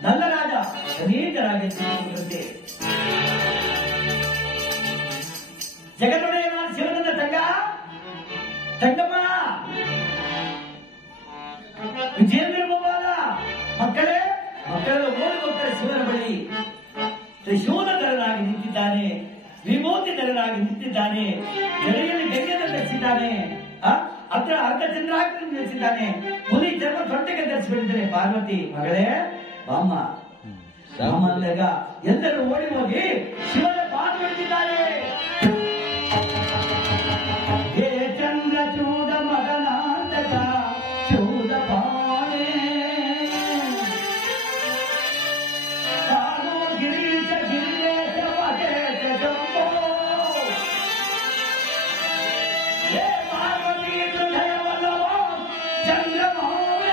ನಲ್ಲರಾಜ ಸಮೇತರಾಗಿ ತಿಳಿಸುವಂತೆ ಜಗದೊಡೆಯನ ಶಿವನನ್ನ ತಂಗಮ್ಮ ವಿಜೇಂದ್ರ ಗೋಪಾಲ ಮಕ್ಕಳೆಲ್ಲ ಓಡಿ ಹೋಗ್ತಾರೆ ಶಿವನ ಬಳಿ. ತ್ರಿಶೂಲಧರನಾಗಿ ನಿಂತಿದ್ದಾನೆ, ವಿಭೂತಿಧರನಾಗಿ ನಿಂತಿದ್ದಾನೆ, ಜಡೆಯಲ್ಲಿ ಗರಿಯನ್ನು ಧರಿಸಿದ್ದಾನೆ, ಹತ್ರ ಅರ್ಧಚಂದ್ರಾಕೃತಿ ಧರಿಸಿದ್ದಾನೆ, ಹುಲಿ ಚರ್ಮ ತೊಟ್ಟೆಗೆ ಧರಿಸಿಬಿಟ್ಟಿದ್ದಾರೆ. ಪಾರ್ವತಿ ಮಗಳೇ ಬಾಮ್ಮ ರಾಮಲ್ಲಗ ಎಲ್ಲರೂ ಓಡಿ ಹೋಗಿ ಶಿವನ ಪಾದ ಬಿಡ್ತಿದ್ದಾರೆ. ಹೇ ಚಂದ್ರಚೂಡ ಮದನಾಂತಕ ಚೂಡ ಪಾಣೆ, ತಾನು ಗಿರೀಶ ಗಿರಿಯೇಶ ಮಹೇಶ ಜಂಬೋ, ಹೇ ಪಾರ್ವತಿ ಹೃದಯವಲ್ಲವ ಚಂದ್ರಮೌಳ,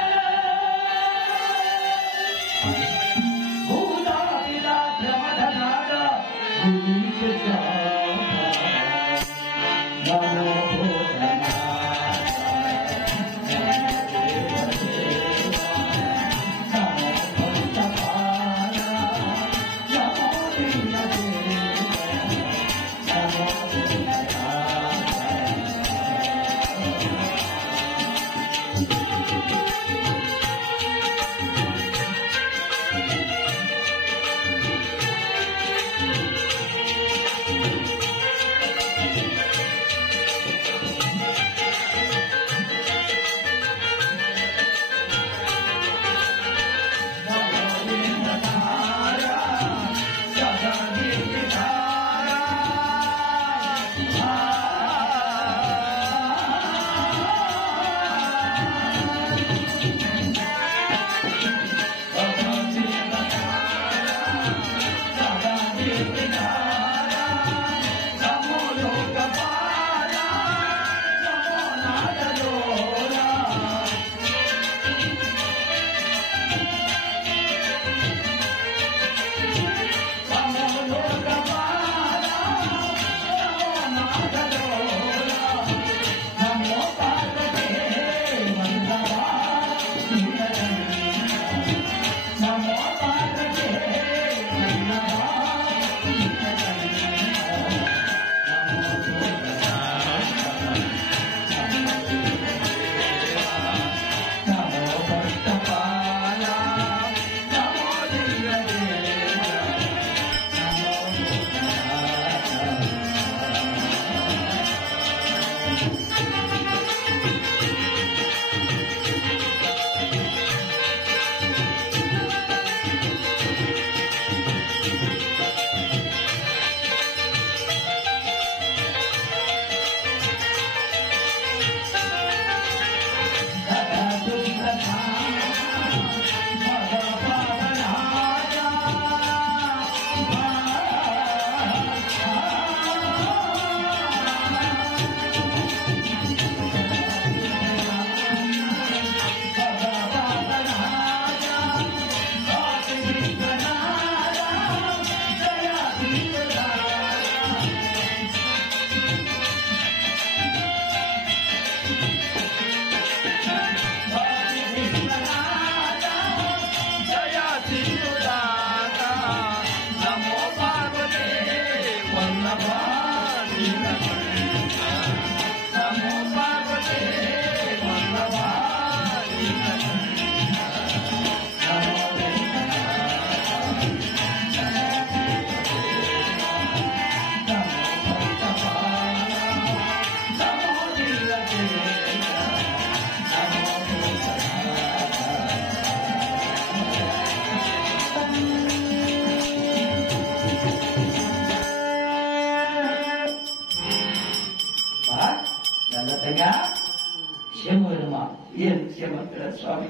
ಏನ್ ಕ್ಷೇಮಂತರ ಸ್ವಾಮಿ,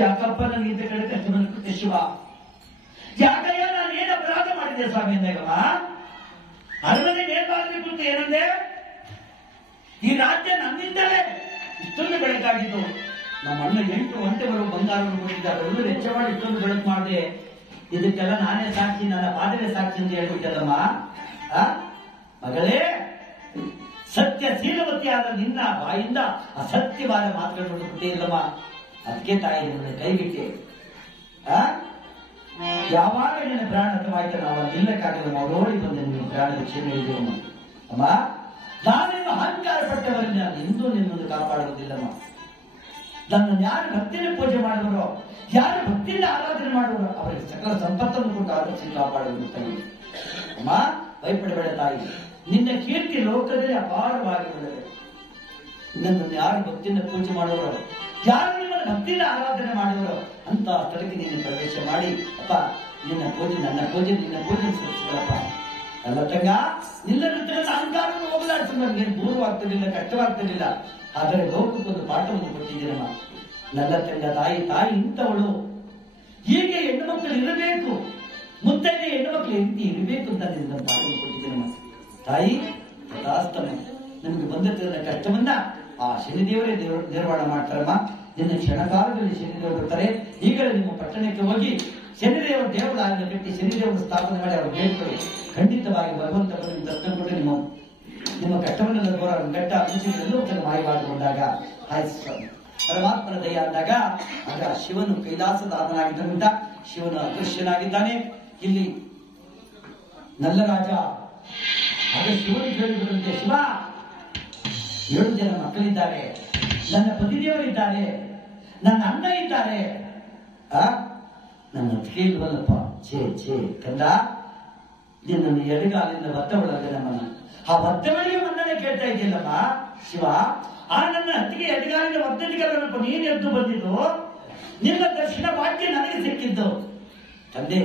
ಯಾಕಪ್ಪ ನನಗೆ ಇಂಥ ಕಡೆ ಕಷ್ಟ ಬಂದ್ಬಿಟ್ಟೆ ಶಿವ? ಯಾಕಯ್ಯ ನಾನು ಏನು ಅಪರಾಧ ಮಾಡಿದೆ ಸ್ವಾಮಿ ಅಂದಾಗಮ್ಮ? ಅರಮನೆ ನೇರ್ಬಾರಬೇಕು ಅಂತ ಏನಂದೆ? ಈ ರಾಜ್ಯ ನನ್ನಿಂದಲೇ ಇಷ್ಟೊಂದು ಬೆಳಕಾಗಿದ್ದು. ನಮ್ಮ ಅಣ್ಣ 8 ಗಂಟೆವರೆಗೂ ಬಂಗಾರವನ್ನು ಕೊಟ್ಟಿದ್ದಾರೆ, ಅವರು ವೆಚ್ಚ ಮಾಡಿ ಇಷ್ಟೊಂದು ಬೆಳಕು ಮಾಡಿದೆ. ಇದಕ್ಕೆಲ್ಲ ನಾನೇ ಸಾಕ್ಷಿ, ನನ್ನ ಪಾದವೇ ಸಾಕ್ಷಿ ಅಂತ ಹೇಳ್ಬಿಟ್ಟಲ್ಲಮ್ಮ. ಮಗಳೇ, ಸತ್ಯಶೀಲವತಿಯಾದ ನಿನ್ನ ಬಾಯಿಂದ ಅಸತ್ಯವಾದ ಮಾತುಗಳನ್ನು ಬಿಟ್ಟೇ ಇಲ್ಲಮ್ಮ. ಅದಕ್ಕೆ ತಾಯಿ ನಿನ್ನ ಕೈಬಿಟ್ಟೆ. ಯಾವಾಗ ನಿನ್ನ ಪ್ರಾಣ ಹತವಾಯ್ತು ನಾವು ನಿಲ್ಲಕ್ಕಾಗಲ್ಲ. ಓಡಿ ಬಂದೆ ನಿನ್ನ ಪ್ರಾಣ ರಕ್ಷಣೆ ಹಿಡಿದವಮ್ಮ. ಅಮ್ಮ, ನಾನೇನು ಅಹಂಕಾರ ಪಟ್ಟವರನ್ನ ಎಂದೂ ನಿನ್ನನ್ನು ಕಾಪಾಡುವುದಿಲ್ಲಮ್ಮ. ನನ್ನನ್ನು ಯಾರು ಭಕ್ತಿನ ಪೂಜೆ ಮಾಡುವರೋ, ಯಾರು ಭಕ್ತಿಯಿಂದ ಆರಾಧನೆ ಮಾಡುವರೋ ಅವರಿಗೆ ಸಕಲ ಸಂಪತ್ತನ್ನು ಕೊಟ್ಟು ಆಲೋಚನೆ ಕಾಪಾಡುವುದು ತಾಯಿ. ಅಮ್ಮ, ಭಯಪಡಬೇಡ ತಾಯಿ, ನಿನ್ನ ಕೀರ್ತಿ ಲೋಕದಲ್ಲಿ ಅಪಾರವಾಗಿ ಬಂದಿದೆ. ನನ್ನನ್ನು ಯಾರು ಭಕ್ತಿಯಿಂದ ಪೂಜೆ ಮಾಡುವರೋ, ಯಾರು ನಿಮ್ಮನ್ನು ಭಕ್ತಿಯಿಂದ ಆರಾಧನೆ ಮಾಡುವರೋ ಅಂತ ಸ್ಥಳಕ್ಕೆ ನೀನು ಪ್ರವೇಶ ಮಾಡಿ ಅಪ್ಪ ನಿನ್ನ ಪೂಜೆ, ನನ್ನ ಪೂಜೆ, ನಿನ್ನ ಪೂಜೆ ಸಲ್ಲಿಸಿಕೊಳ್ಳಪ್ಪ. ಅಲ್ಲ ತಂಗ, ನಿನ್ನ ಅಹಂಕಾರವನ್ನು ಹೋಗಲಾಡಿಸಲು ನನಗೇನು ದೂರವಾಗ್ತಿರ್ಲಿಲ್ಲ, ಕಷ್ಟವಾಗ್ತಿರ್ಲಿಲ್ಲ. ಆದರೆ ಲೋಕಕ್ಕೊಂದು ಪಾಠವನ್ನು ಕೊಟ್ಟಿದ್ದೀನಮ್ಮ. ನನ್ನ ತಂಗ ತಾಯಿ, ತಾಯಿ ಇಂಥವಳು, ಹೀಗೆ ಹೆಣ್ಣು ಮಕ್ಕಳು ಇರಬೇಕು, ಮುತ್ತೈದೆ ಹೆಣ್ಣು ಮಕ್ಕಳು ಎಂತಿ ಇರಬೇಕು ಅಂತ ನಿನ್ನ ಪಾಠವನ್ನು ಕೊಟ್ಟಿದ್ದೀನಮ್ಮ. ತಾಯಿ ತಥಾಸ್ತಮ, ನಮಗೆ ಬಂದಿರ್ತದ ಕಷ್ಟವನ್ನ ಆ ಶನಿದೇವರೇ ನಿರ್ವಹಣೆ ಮಾಡ್ತಾರಮ್ಮ. ನಿನ್ನ ಕ್ಷಣಕಾಲದಲ್ಲಿ ಶನಿದೇವರು ಬರ್ತಾರೆ. ಈಗಲೇ ನಿಮ್ಮ ಪಟ್ಟಣಕ್ಕೆ ಹೋಗಿ ಶನಿದೇವರ ದೇವರಾಗಿ ಕಟ್ಟಿ ಶನಿದೇವರ ಸ್ಥಾಪನೆ ಮಾಡಿ ಅವರು ಬೇಡ್ಕೊಳ್ಳಿ. ಖಂಡಿತವಾಗಿ ಭಗವಂತ ನಿಮ್ಮ ದರ್ಶನ ಕೊಟ್ಟು ನಿಮ್ಮ ಕಷ್ಟವನ್ನೆಲ್ಲ ಗಟ್ಟ ಅನುಚಿತರೆಲ್ಲೂ ಮಾಯವಾಗಿಕೊಂಡಾಗ ಆಯ್ತು ಸ್ವಾಮಿ ಪರಮಾತ್ಮನ ದಯ ಅಂದಾಗ ಆಗ ಶಿವನು ಕೈಲಾಸದಾದನಾಗಿದ್ದರಿಂದ ಶಿವನು ಅದೃಶ್ಯನಾಗಿದ್ದಾನೆ. ಇಲ್ಲಿ ನಲ್ಲರಾಜ ಆಗ ಶಿವನಿಗೆ ಹೇಳಿಬಿಡುವಂತೆ, ಶಿವ 7 ಜನ ಮಕ್ಕಳಿದ್ದಾರೆ, ನನ್ನ ಪತಿದೇವರಿದ್ದಾರೆ, ನನ್ನ ಅಣ್ಣ ಇದ್ದಾರೆ, ನನ್ನ ಅತ್ತಿಗೆ ಇಲ್ವಲ್ಲಪ್ಪ. ಛೇ ಕಂದ, ನಿನ್ನನ್ನು ಎಡಗಾಲಿಂದ ಒತ್ತ ಒಳಗೆ ನಮ್ಮನ್ನ ಆ ಒತ್ತವಳಿಗೆ ಮನ್ನಣೆ ಕೇಳ್ತಾ ಇದೆಯಲ್ಲಮ್ಮ ಶಿವ. ಆ ನನ್ನ ಅತ್ತಿಗೆ ಎಡಗಾಲಿಂದ ಒತ್ತದಿಗಲ್ಲಪ್ಪ ನೀನು ಎದ್ದು ಬಂದಿದ್ದು, ನಿನ್ನ ದರ್ಶನ ವಾಕ್ಯ ನನಗೆ ಸಿಕ್ಕಿದ್ದು ತಂದೆ.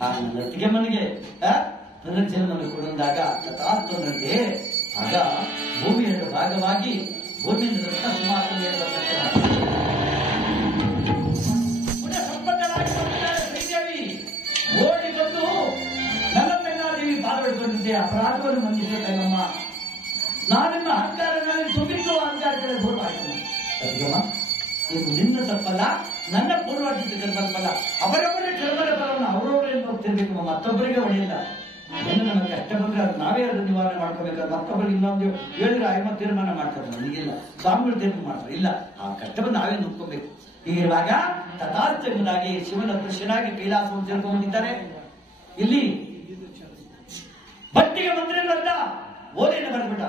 ಆ ನನ್ನ ಅತ್ತಿಗೆ ಮನೆಗೆ ಪುನರ್ಜನ್ಮವನ್ನು ಕೊಡುವಾಗ ತಥಾಸ್ತಂತೆ ಆಗ ಭೂಮಿ 2 ಭಾಗವಾಗಿ ಭೂಮಿಯಿಂದ ರತ್ನ ಸಿಂಹಾಸನ ಶ್ರೀದೇವಿ ಓಡಿ ಬಂದು ನನ್ನ ಪೆನ್ನಾದೇವಿ ಪಾಲ್ಗೊಳ್ಕೊಂಡಿದ್ದೆ. ಅಪರಾಧವನ್ನು ಮಂದಿಸಬೇಕಮ್ಮ. ನಾನಿನ್ನ ಅಹಂಕಾರಗಳಲ್ಲಿ ತುಂಬಿದ್ದು ಅಹಂಕಾರಗಳೇ ದೂರವಾಯಿತು. ಸತ್ಯಮ್ಮ, ಇದು ನಿನ್ನ ತಪ್ಪಲ್ಲ, ನನ್ನ ಪೂರ್ವಾರ್ಜಿತ ಕರ್ಮಲ್ಲ. ಅವರವರೇ ಕರ್ಮದ ಫಲವನ್ನು ಅವರವರೇನು ಹೋಗ್ತಿರ್ಬೇಕು, ಮತ್ತೊಬ್ಬರಿಗೆ ಹೊಡೆಯಲ್ಲ. ಏನು ನಮಗೆ ಕಷ್ಟ ಬಂದ್ರೆ ಅದು ನಾವೇ ಅದನ್ನು ನಿವಾರಣೆ ಮಾಡ್ಕೋಬೇಕಾದ್ರೆ ಮತ್ತೊಬ್ಬರಿಗೆ ಇನ್ನೊಂದು ಹೇಳಿದ್ರೆ ಆಯಮ್ಮ ತೀರ್ಮಾನ ಮಾಡ್ತಾರೆ. ನನಗಿಲ್ಲ, ಸ್ವಾಮಿಗಳು ತೀರ್ಮಾನ ಮಾಡ್ತಾರೆ. ಇಲ್ಲ, ಆ ಕಷ್ಟವನ್ನು ನಾವೇ ನುಡ್ಕೋಬೇಕು. ಹೀಗಿರುವಾಗ ತಥಾಸ್ತಂಬುದಾಗಿ ಶಿವನ ದೃಶ್ಯನಾಗಿ ಕೈಲಾಸವನ್ನು ಸೇರ್ಕೊಂಡಿದ್ದಾರೆ. ಇಲ್ಲಿ ಭಟ್ಟಿಗೆ ಮಂತ್ರಿಗಳಲ್ಲ ಓದೇನ ಬರ್ಬಿಟ್ಟ.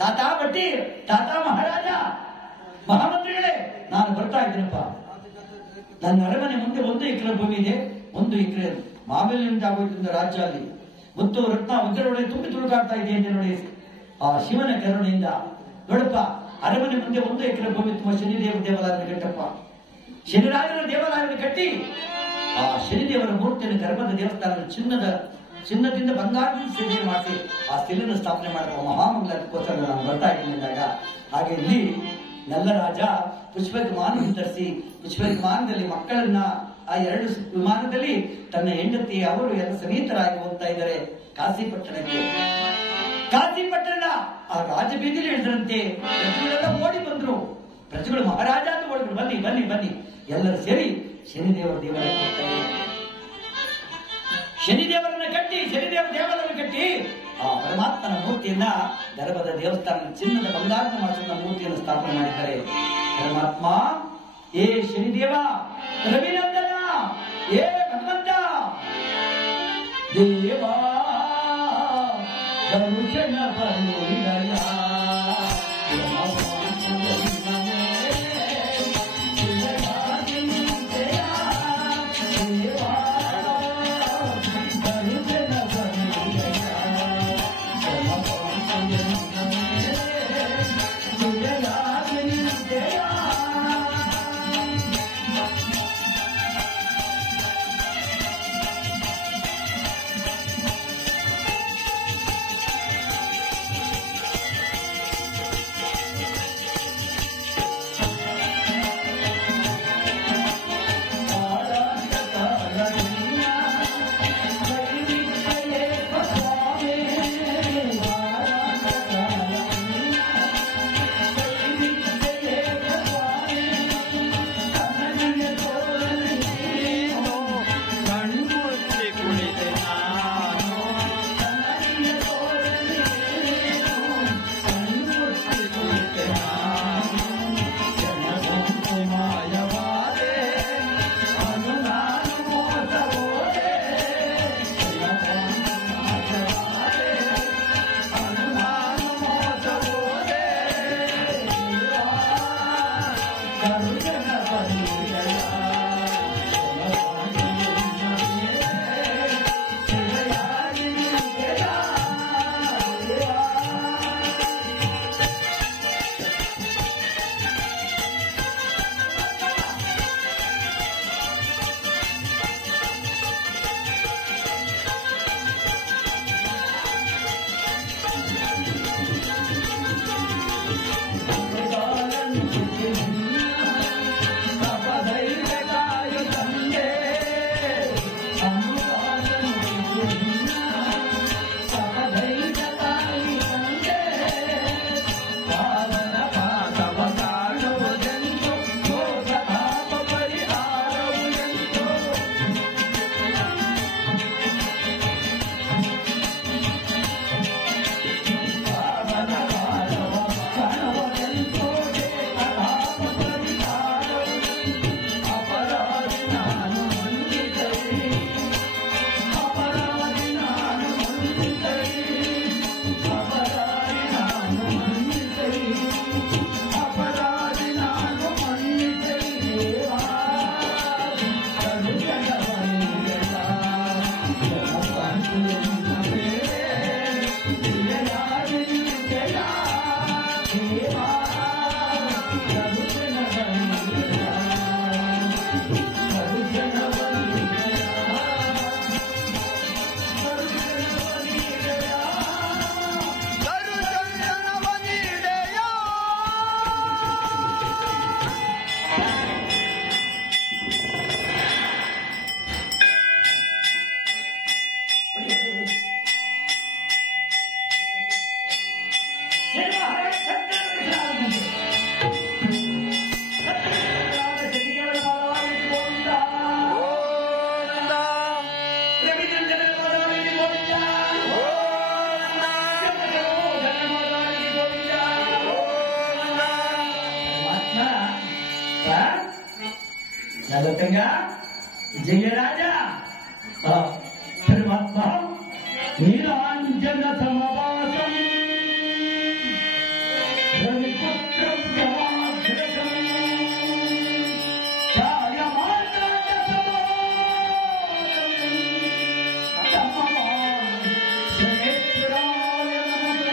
ತಾತ ಭಟ್ಟಿ, ತಾತ ಮಹಾರಾಜ, ಮಹಾಮಂತ್ರಿಗಳೇ, ನಾನು ಬರ್ತಾ ಇದ್ದೀನಪ್ಪ. ನನ್ನ ಅರಮನೆ ಮುಂದೆ 1 ಎಕರೆ ಭೂಮಿ ಇದೆ. 1 ಎಕರೆ ಮಾಮೂಲಿನಿಂದ ಆಗೋದ್ರಿಂದ ರಾಜ್ಯ ಅಲ್ಲಿ ಮುತ್ತು ರತ್ನ ವಜ್ರೊಳಗೆ ತುಂಬಿ ತುಳುಕಾಡ್ತಾ ಇದೆ ಅಂತ ನೋಡಿ. ಆ ಶಿವನ ಕರುಣೆಯಿಂದ ನೋಡಪ್ಪ, ಅರಮನೆ ಮುಂದೆ 1 ಎಕರೆ ಭೂಮಿ ತುಂಬ ಶನಿದೇವ ದೇವಾಲಯವನ್ನು ಕಟ್ಟಪ್ಪ. ಶನಿರಾಜನ ದೇವಾಲಯವನ್ನು ಕಟ್ಟಿ ಆ ಶನಿದೇವರ ಮೂರ್ತಿಯನ್ನು ಗರ್ಭದ ದೇವಸ್ಥಾನದ ಚಿನ್ನದಿಂದ ಬಂಗಾರದಿಂದ ಸೇವೆ ಮಾಡಿಸಿ ಆ ಸ್ಥಿರನ್ನು ಸ್ಥಾಪನೆ ಮಾಡುವ ಮಹಾಮಂಗಲಕ್ಕೋಸ್ಕರ ನಾನು ಬರ್ತಾ ಇದ್ದೀನಿ ಅಂದಾಗ ಹಾಗೆ ಇಲ್ಲಿ ನಲ್ಲರಾಜ ಪುಷ್ಪ ವಿಮಾನ ವಿತರಿಸಿ ಪುಷ್ಪ ವಿಮಾನದಲ್ಲಿ ಮಕ್ಕಳನ್ನ ಆ 2 ವಿಮಾನದಲ್ಲಿ ತನ್ನ ಹೆಂಡತಿ ಅವರು ಎಲ್ಲ ಸಮೇತರಾಗಿ ಹೋಗ್ತಾ ಇದ್ದಾರೆ ಕಾಶಿಪಟ್ಟಣಕ್ಕೆ. ಕಾಶಿಪಟ್ಟಣ ಆ ರಾಜಬೀದಿಲಿ ಹೇಳಿದ್ರಂತೆ. ಪ್ರಜೆಗಳೆಲ್ಲ ಓಡಿ ಬಂದ್ರು. ಪ್ರಜೆಗಳು ಮಹಾರಾಜ ಅಂತ ಓಡಿದ್ರು. ಬನ್ನಿ ಬನ್ನಿ ಬನ್ನಿ ಎಲ್ಲರೂ ಸೇರಿ ಶನಿದೇವರ ದೇವಾಲಯಕ್ಕೆ ಹೋಗ್ತಾರೆ. ಶನಿದೇವರನ್ನ ಕಟ್ಟಿ ಶನಿದೇವರ ದೇವಾಲಯವನ್ನು ಕಟ್ಟಿ ಆ ಪರಮಾತ್ಮನ ಮೂರ್ತಿಯನ್ನ ಗರ್ಭದ ದೇವಸ್ಥಾನ ಚಿನ್ನದ ಬಂಗಾರದ ಮಾಡಿಸಿದ ಮೂರ್ತಿಯನ್ನು ಸ್ಥಾಪನೆ ಮಾಡಿದ್ದಾರೆ. ಪರಮಾತ್ಮ, ಏ ಶನಿದೇವ ರವಿನಂದನ, ಏ ಭಗವಂತ ದೇವಾ ದರುಶನ ಬರುವಿದಯ ತಂಗ ಜಯರಾಜ ಪರಮಾತ್ಮ ನೀಲಾಂಜನ ಸಮವಾಸಂ ರವಿಪುತ್ರಂ ಜವಾಗ್ರಸಂ ಛಾಯಮಾರ್ತಾಂಡ ಸಮಾಗಂ ತಮಮಾಂ ಶ್ರೇಷ್ಠರಾಯ ನಮಃ.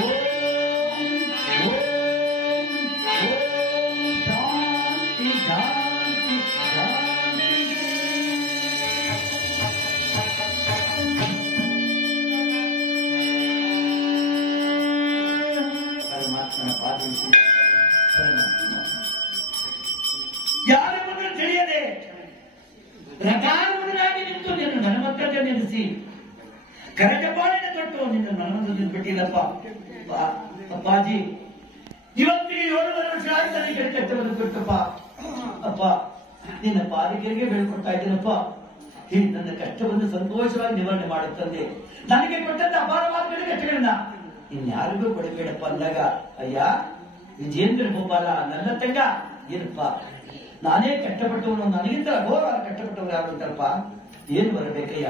ಓಂ ಶಾಂತಿ ಶಾಂತಿ ಶಾಂತಿ. ಪರಮಾತ್ಮನ ಪಾದಕ್ಕೆ ಯಾರೆಂಬುದನ್ನು ತಿಳಿಯದೆ ಪ್ರಕಾರವನ್ನಾಗಿ ನಿಂತು ನಿನ್ನ ಧನವಂತತೆ ನೆನೆಸಿ ಕರಜಪಾಳಿನ ತೊಟ್ಟು ನಿನ್ನ ನನ್ನನ್ನು ಬಿಟ್ಟಿಲ್ಲಪ್ಪ. ಅಪ್ಪಾಜಿ ಇವತ್ತಿಗೆ 7 ವರ್ಷ ಆಗಿ ನನಗೆ ಕೆಟ್ಟವನ್ನು ಕೊಟ್ಟಪ್ಪ. ಅಪ್ಪ ನಿನ್ನ ಪಾದಕೆಗೆ ಬೆಳ್ಕೊಡ್ತಾ ಇದ್ದೀನಪ್ಪ. ಈ ನನ್ನ ಕಷ್ಟವನ್ನು ಸಂತೋಷವಾಗಿ ನಿವಾರಣೆ ಮಾಡುತ್ತದೆ. ನನಗೆ ಕೊಟ್ಟಂತ ಅಪಾರವಾದ ಕಷ್ಟಗಳನ್ನ ಇನ್ಯಾರಿಗೂ ಕೊಡಬೇಡಪ್ಪ ಅಂದಾಗ, ಅಯ್ಯ ವಿಜೇಂದ್ರ ಗೋಪಾಲ ನನ್ನ ತಂಗ ಏನಪ್ಪ ನಾನೇ ಕಷ್ಟಪಟ್ಟವನು, ನನಗಿಂತ ಅಘೋರ ಕಷ್ಟಪಟ್ಟವರು ಯಾರು ಅಂತಪ್ಪ. ಏನು ಬರಬೇಕಯ್ಯ,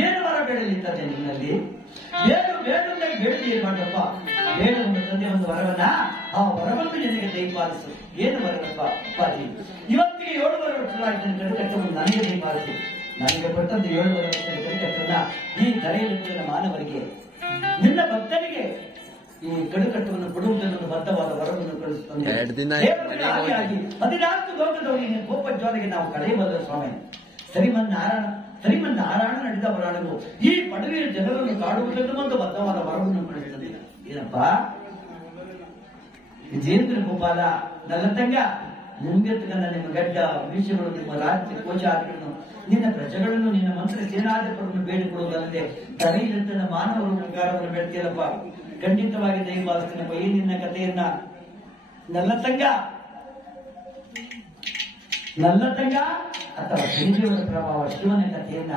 ಏನು ವರ ಬೇಡಲಿದ್ದಾರೆ ನಿನ್ನಲ್ಲಿ? ಬೇಡಂದಾಗ ಬೇಡದೆ ಏನ್ ಮಾಡಪ್ಪ? ಬೇಡ ಒಂದು ತಂದೆ ಒಂದು ವರವನ್ನ, ಆ ವರವನ್ನು ನಿನಗೆ ದಯಪಾಲಿಸು. ಏನು ವರನಪ್ಪ ಅಪ್ಪಾಜಿ? ಇವತ್ತಿಗೆ 7 ವರ್ಷ ಆಯ್ತು ಕಟ್ಟವನ್ನು ನನಗೆ ದಯಪಾಲಿಸು. ನನಗೆ ಕೊಟ್ಟಂತ 7 ವರ್ಷದ ಕಟ್ಟನ್ನ ಈ ಧರೆಯಲ್ಲಿನ ಮಾನವರಿಗೆ, ನಿನ್ನ ಭಕ್ತನಿಗೆ ಈ ಕಡುಕಟ್ಟವನ್ನು ಕೊಡುವುದನ್ನು ಬದ್ಧವಾದ ವರವನ್ನು ಕಳಿಸುತ್ತದೆ. 14 ಲೋಕದವರಿಗೆ ಕೋಪ ಜ್ವಾಲೆಗೆ ನಾವು ಕಳೆಯಬಲ್ಲ ಸ್ವಾಮಿ. ಶ್ರೀಮನ್ನಾರಾಯಣ ನಡೆದ ವರಾಣವು ಈ ಪಡವಿಯ ಜನರನ್ನು ಕಾಡುವುದನ್ನು ಒಂದು ಬದ್ಧವಾದ ವರವನ್ನು ಕಳಿಸುತ್ತದೆ. ಏನಪ್ಪ ವಿಜೇಂದ್ರ ಗೋಪಾಲ ನನ್ನ ತಂಗ, ಮುಂಗೆತ್ತಗನ್ನ ನಿಮ್ಮ ಗಡ್ಡ ವಿಷಯಗಳು, ನಿಮ್ಮ ರಾಜ್ಯ ಕೋಶಾದಿಗಳನ್ನು, ನಿನ್ನ ಪ್ರಜೆಗಳನ್ನು, ನಿನ್ನ ಮಂತ್ರ ಸೇನಾಧಿಪರನ್ನು ಬೇಡಿಕೊಳ್ಳುವುದಲ್ಲದೆ ತಲೆಯಿಲ್ಲದ ಮಾನವರು ಪ್ರಕಾರವನ್ನು ಬೇಡ್ತೀರಪ್ಪ. ಖಂಡಿತವಾಗಿ ದಯಪಾಲಿಸ್ತೀನಪ್ಪ. ಈ ನಿನ್ನ ಕಥೆಯನ್ನ ನನ್ನ ತಂಗ ಅಥವಾ ಶ್ರೀದೇವರ ಪ್ರಭಾವ ಶಿವನ ಕಥೆಯನ್ನ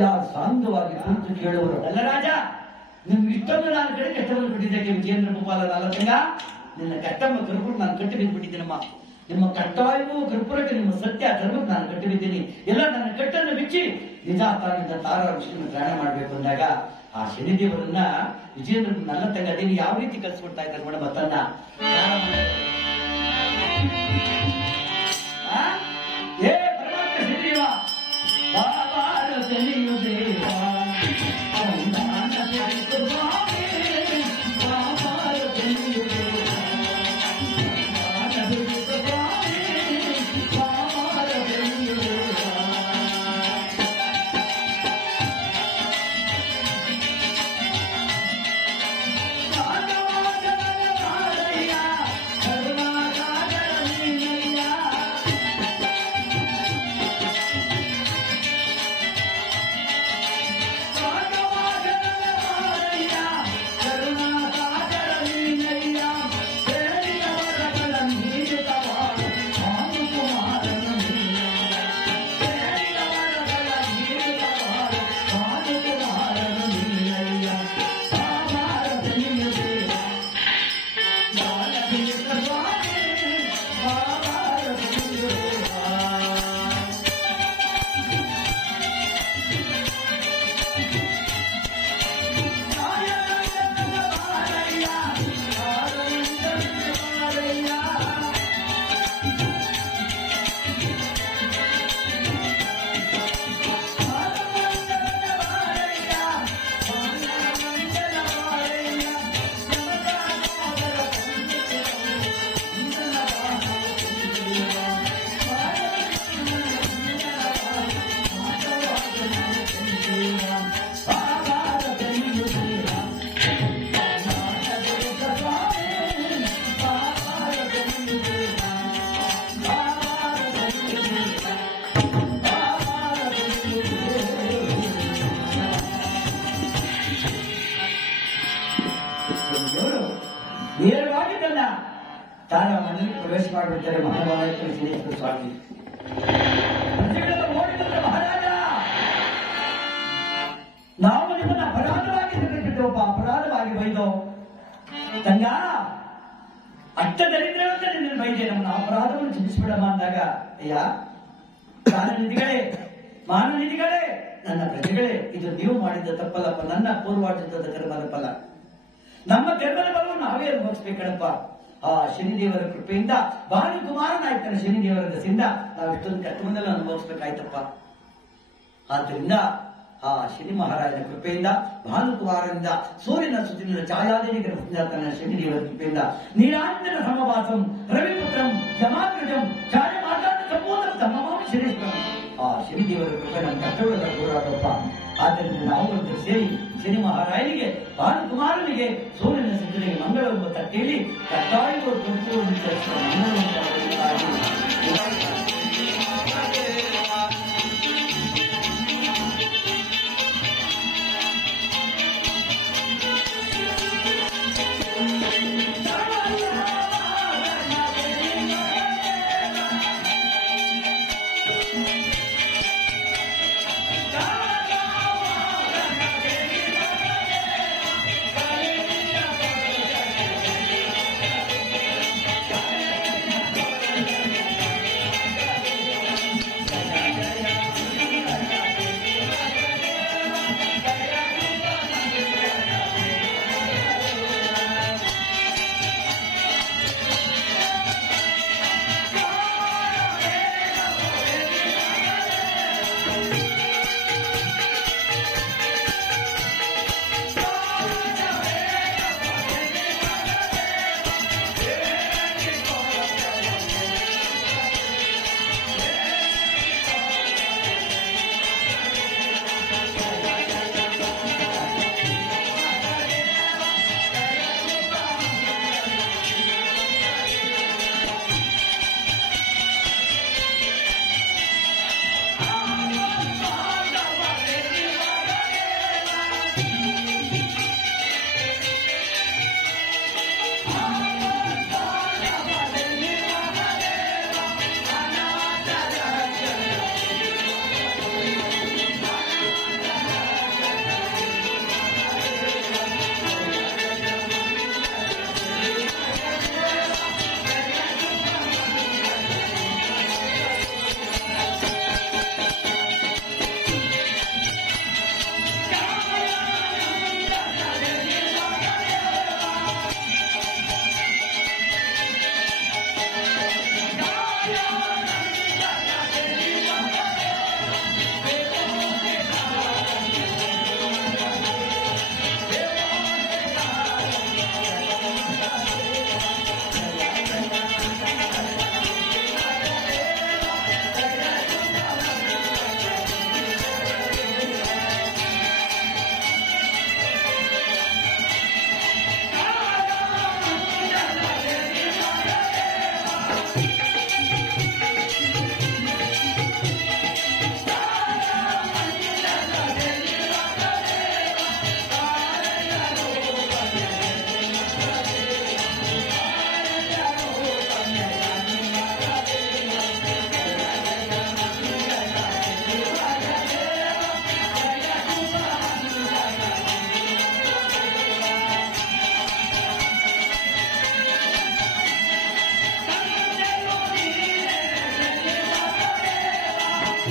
ಯಾರು ಸಾಂಗವಾಗಿ ಕುರಿತು ಕೇಳುವರು ಅಲ್ಲ ರಾಜ. ನಿಮ್ಗೆ ಇಷ್ಟೊಂದು ನಾನು ಕಡೆ ಕಷ್ಟವನ್ನು ಬಿಟ್ಟಿದ್ದಕ್ಕೆ ವಿಜೇಂದ್ರ ಗೋಪಾಲ ನನ್ನ ತಂಗ, ನಿನ್ನ ಕಟ್ಟಮ್ಮ ಕರ್ಪೂರ ನಾನು ಕಟ್ಟಿ ಬಿದ್ದುಬಿಟ್ಟಿದ್ದೀನಮ್ಮ. ನಿಮ್ಮ ಕಟ್ಟಾಯವು ಕರ್ಪೂರಕ್ಕೆ ನಿಮ್ಮ ಸತ್ಯ ಧರ್ಮಕ್ಕೆ ನಾನು ಕಟ್ಟಿ ಬಿದ್ದೀನಿ. ಎಲ್ಲ ನನ್ನ ಕಟ್ಟನ್ನು ಬಿಚ್ಚಿ ನಿಜಾತಾನಿಂದ ತಾರಾ ವಿಷ್ಣು ಪ್ರಯಾಣ ಮಾಡಬೇಕು ಅಂದಾಗ ಆ ಶನಿದೇವರನ್ನ ವಿಜೇಂದ್ರ ನನ್ನ ತಂಗ ದೇವಿ ಯಾವ ರೀತಿ ಕಳಿಸ್ಕೊಡ್ತಾ ಇದ್ದಾರೆ ಮೇಡಮ್ ತನ್ನ ನೇರವಾಗಿ ತನ್ನ ತಾರಾ ಮನೆಯಲ್ಲಿ ಪ್ರವೇಶ ಮಾಡಿಬಿಡ್ತಾರೆ ಮಹಾಭಾರತ ಶ್ರೀಕೃಷ್ಣ ಸ್ವಾಮಿ. ಪ್ರಜೆಗಳೆಲ್ಲ ಓಡಿ ಬಂದ ಮಹಾರಾಜ, ನಾವು ನಿಮ್ಮನ್ನ ಅಪರಾಧವಾಗಿ ಬಿಟ್ಟಿದ್ದೆವಪ್ಪ, ಅಪರಾಧವಾಗಿ ಬೈದೋ ತಂಗ, ಅಷ್ಟ ದರಿದ್ರ ಅಂತ ನಿನ್ನ ಬೈದೆ, ನಮ್ಮನ್ನ ಅಪರಾಧವನ್ನು ಚಿಂತಿಸ್ಬಿಡಮ್ಮ ಅಂದಾಗ, ಅಯ್ಯ ಪ್ರಾಣನಿಧಿಗಳೇ, ಮಾನನಿಧಿಗಳೇ, ನನ್ನ ಪ್ರಜೆಗಳೇ, ಇದು ನೀವು ಮಾಡಿದ ತಪ್ಪಲ್ಲಪ್ಪ, ನನ್ನ ಪೂರ್ವಾರ್ಜಿತದ ಕರ್ಮದ ಫಲ. ನಮ್ಮ ಕರ್ಮದ ಫಲವನ್ನು ನಾವೇ ಅನುಭವಿಸ್ಬೇಕಣಪ್ಪ. ಆ ಶನಿದೇವರ ಕೃಪೆಯಿಂದ, ಭಾನುಕುಮಾರನಾಯ್ತನ ಶನಿದೇವರ ದಸೆಯಿಂದ ನಾವು ಇಷ್ಟೊಂದು ಕಷ್ಟವನ್ನೆಲ್ಲ ಅನುಭವಿಸ್ಬೇಕಾಯ್ತಪ್ಪ. ಆದ್ದರಿಂದ ಆ ಶನಿ ಮಹಾರಾಜನ ಕೃಪೆಯಿಂದ, ಭಾನುಕುಮಾರನಿಂದ, ಸೂರ್ಯನ ಸುತ್ತಿನ ಛಾಯಾದೇವಿ ಗರ್ಭದಿಂದ ತನ್ನ ಶನಿದೇವರ ಕೃಪೆಯಿಂದ, ನೀಲಾಂಜನ ಸಮವಾಸಂ ರವಿಪುತ್ರಂ ಯಮಾಗ್ರಜಂ ಛಾಯ ಮಾತಾಡ ಸಂಪೂರ್ಣ ತಮ್ಮಮಾಮ ಶನೇಶ್ವರಂ. ಆ ಶನಿದೇವರ ಕೃಪೆ ನಮ್ಮ ಕಷ್ಟಗಳೆಲ್ಲ ದೂರಾದಪ್ಪ. ಆದ್ದರಿಂದ ನಾವು ಒಂದು ಸೇರಿ ಶನಿ ಮಹಾರಾಯನಿಗೆ, ಭಾನುಕುಮಾರನಿಗೆ, ಸೂರ್ಯನ ಸುತ್ತಿನಿಗೆ ಮಂಗಳವನ್ನು ತಟ್ಟೇಳಿ ಕಟ್ಟಾಯಿಗಳು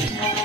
Thank you.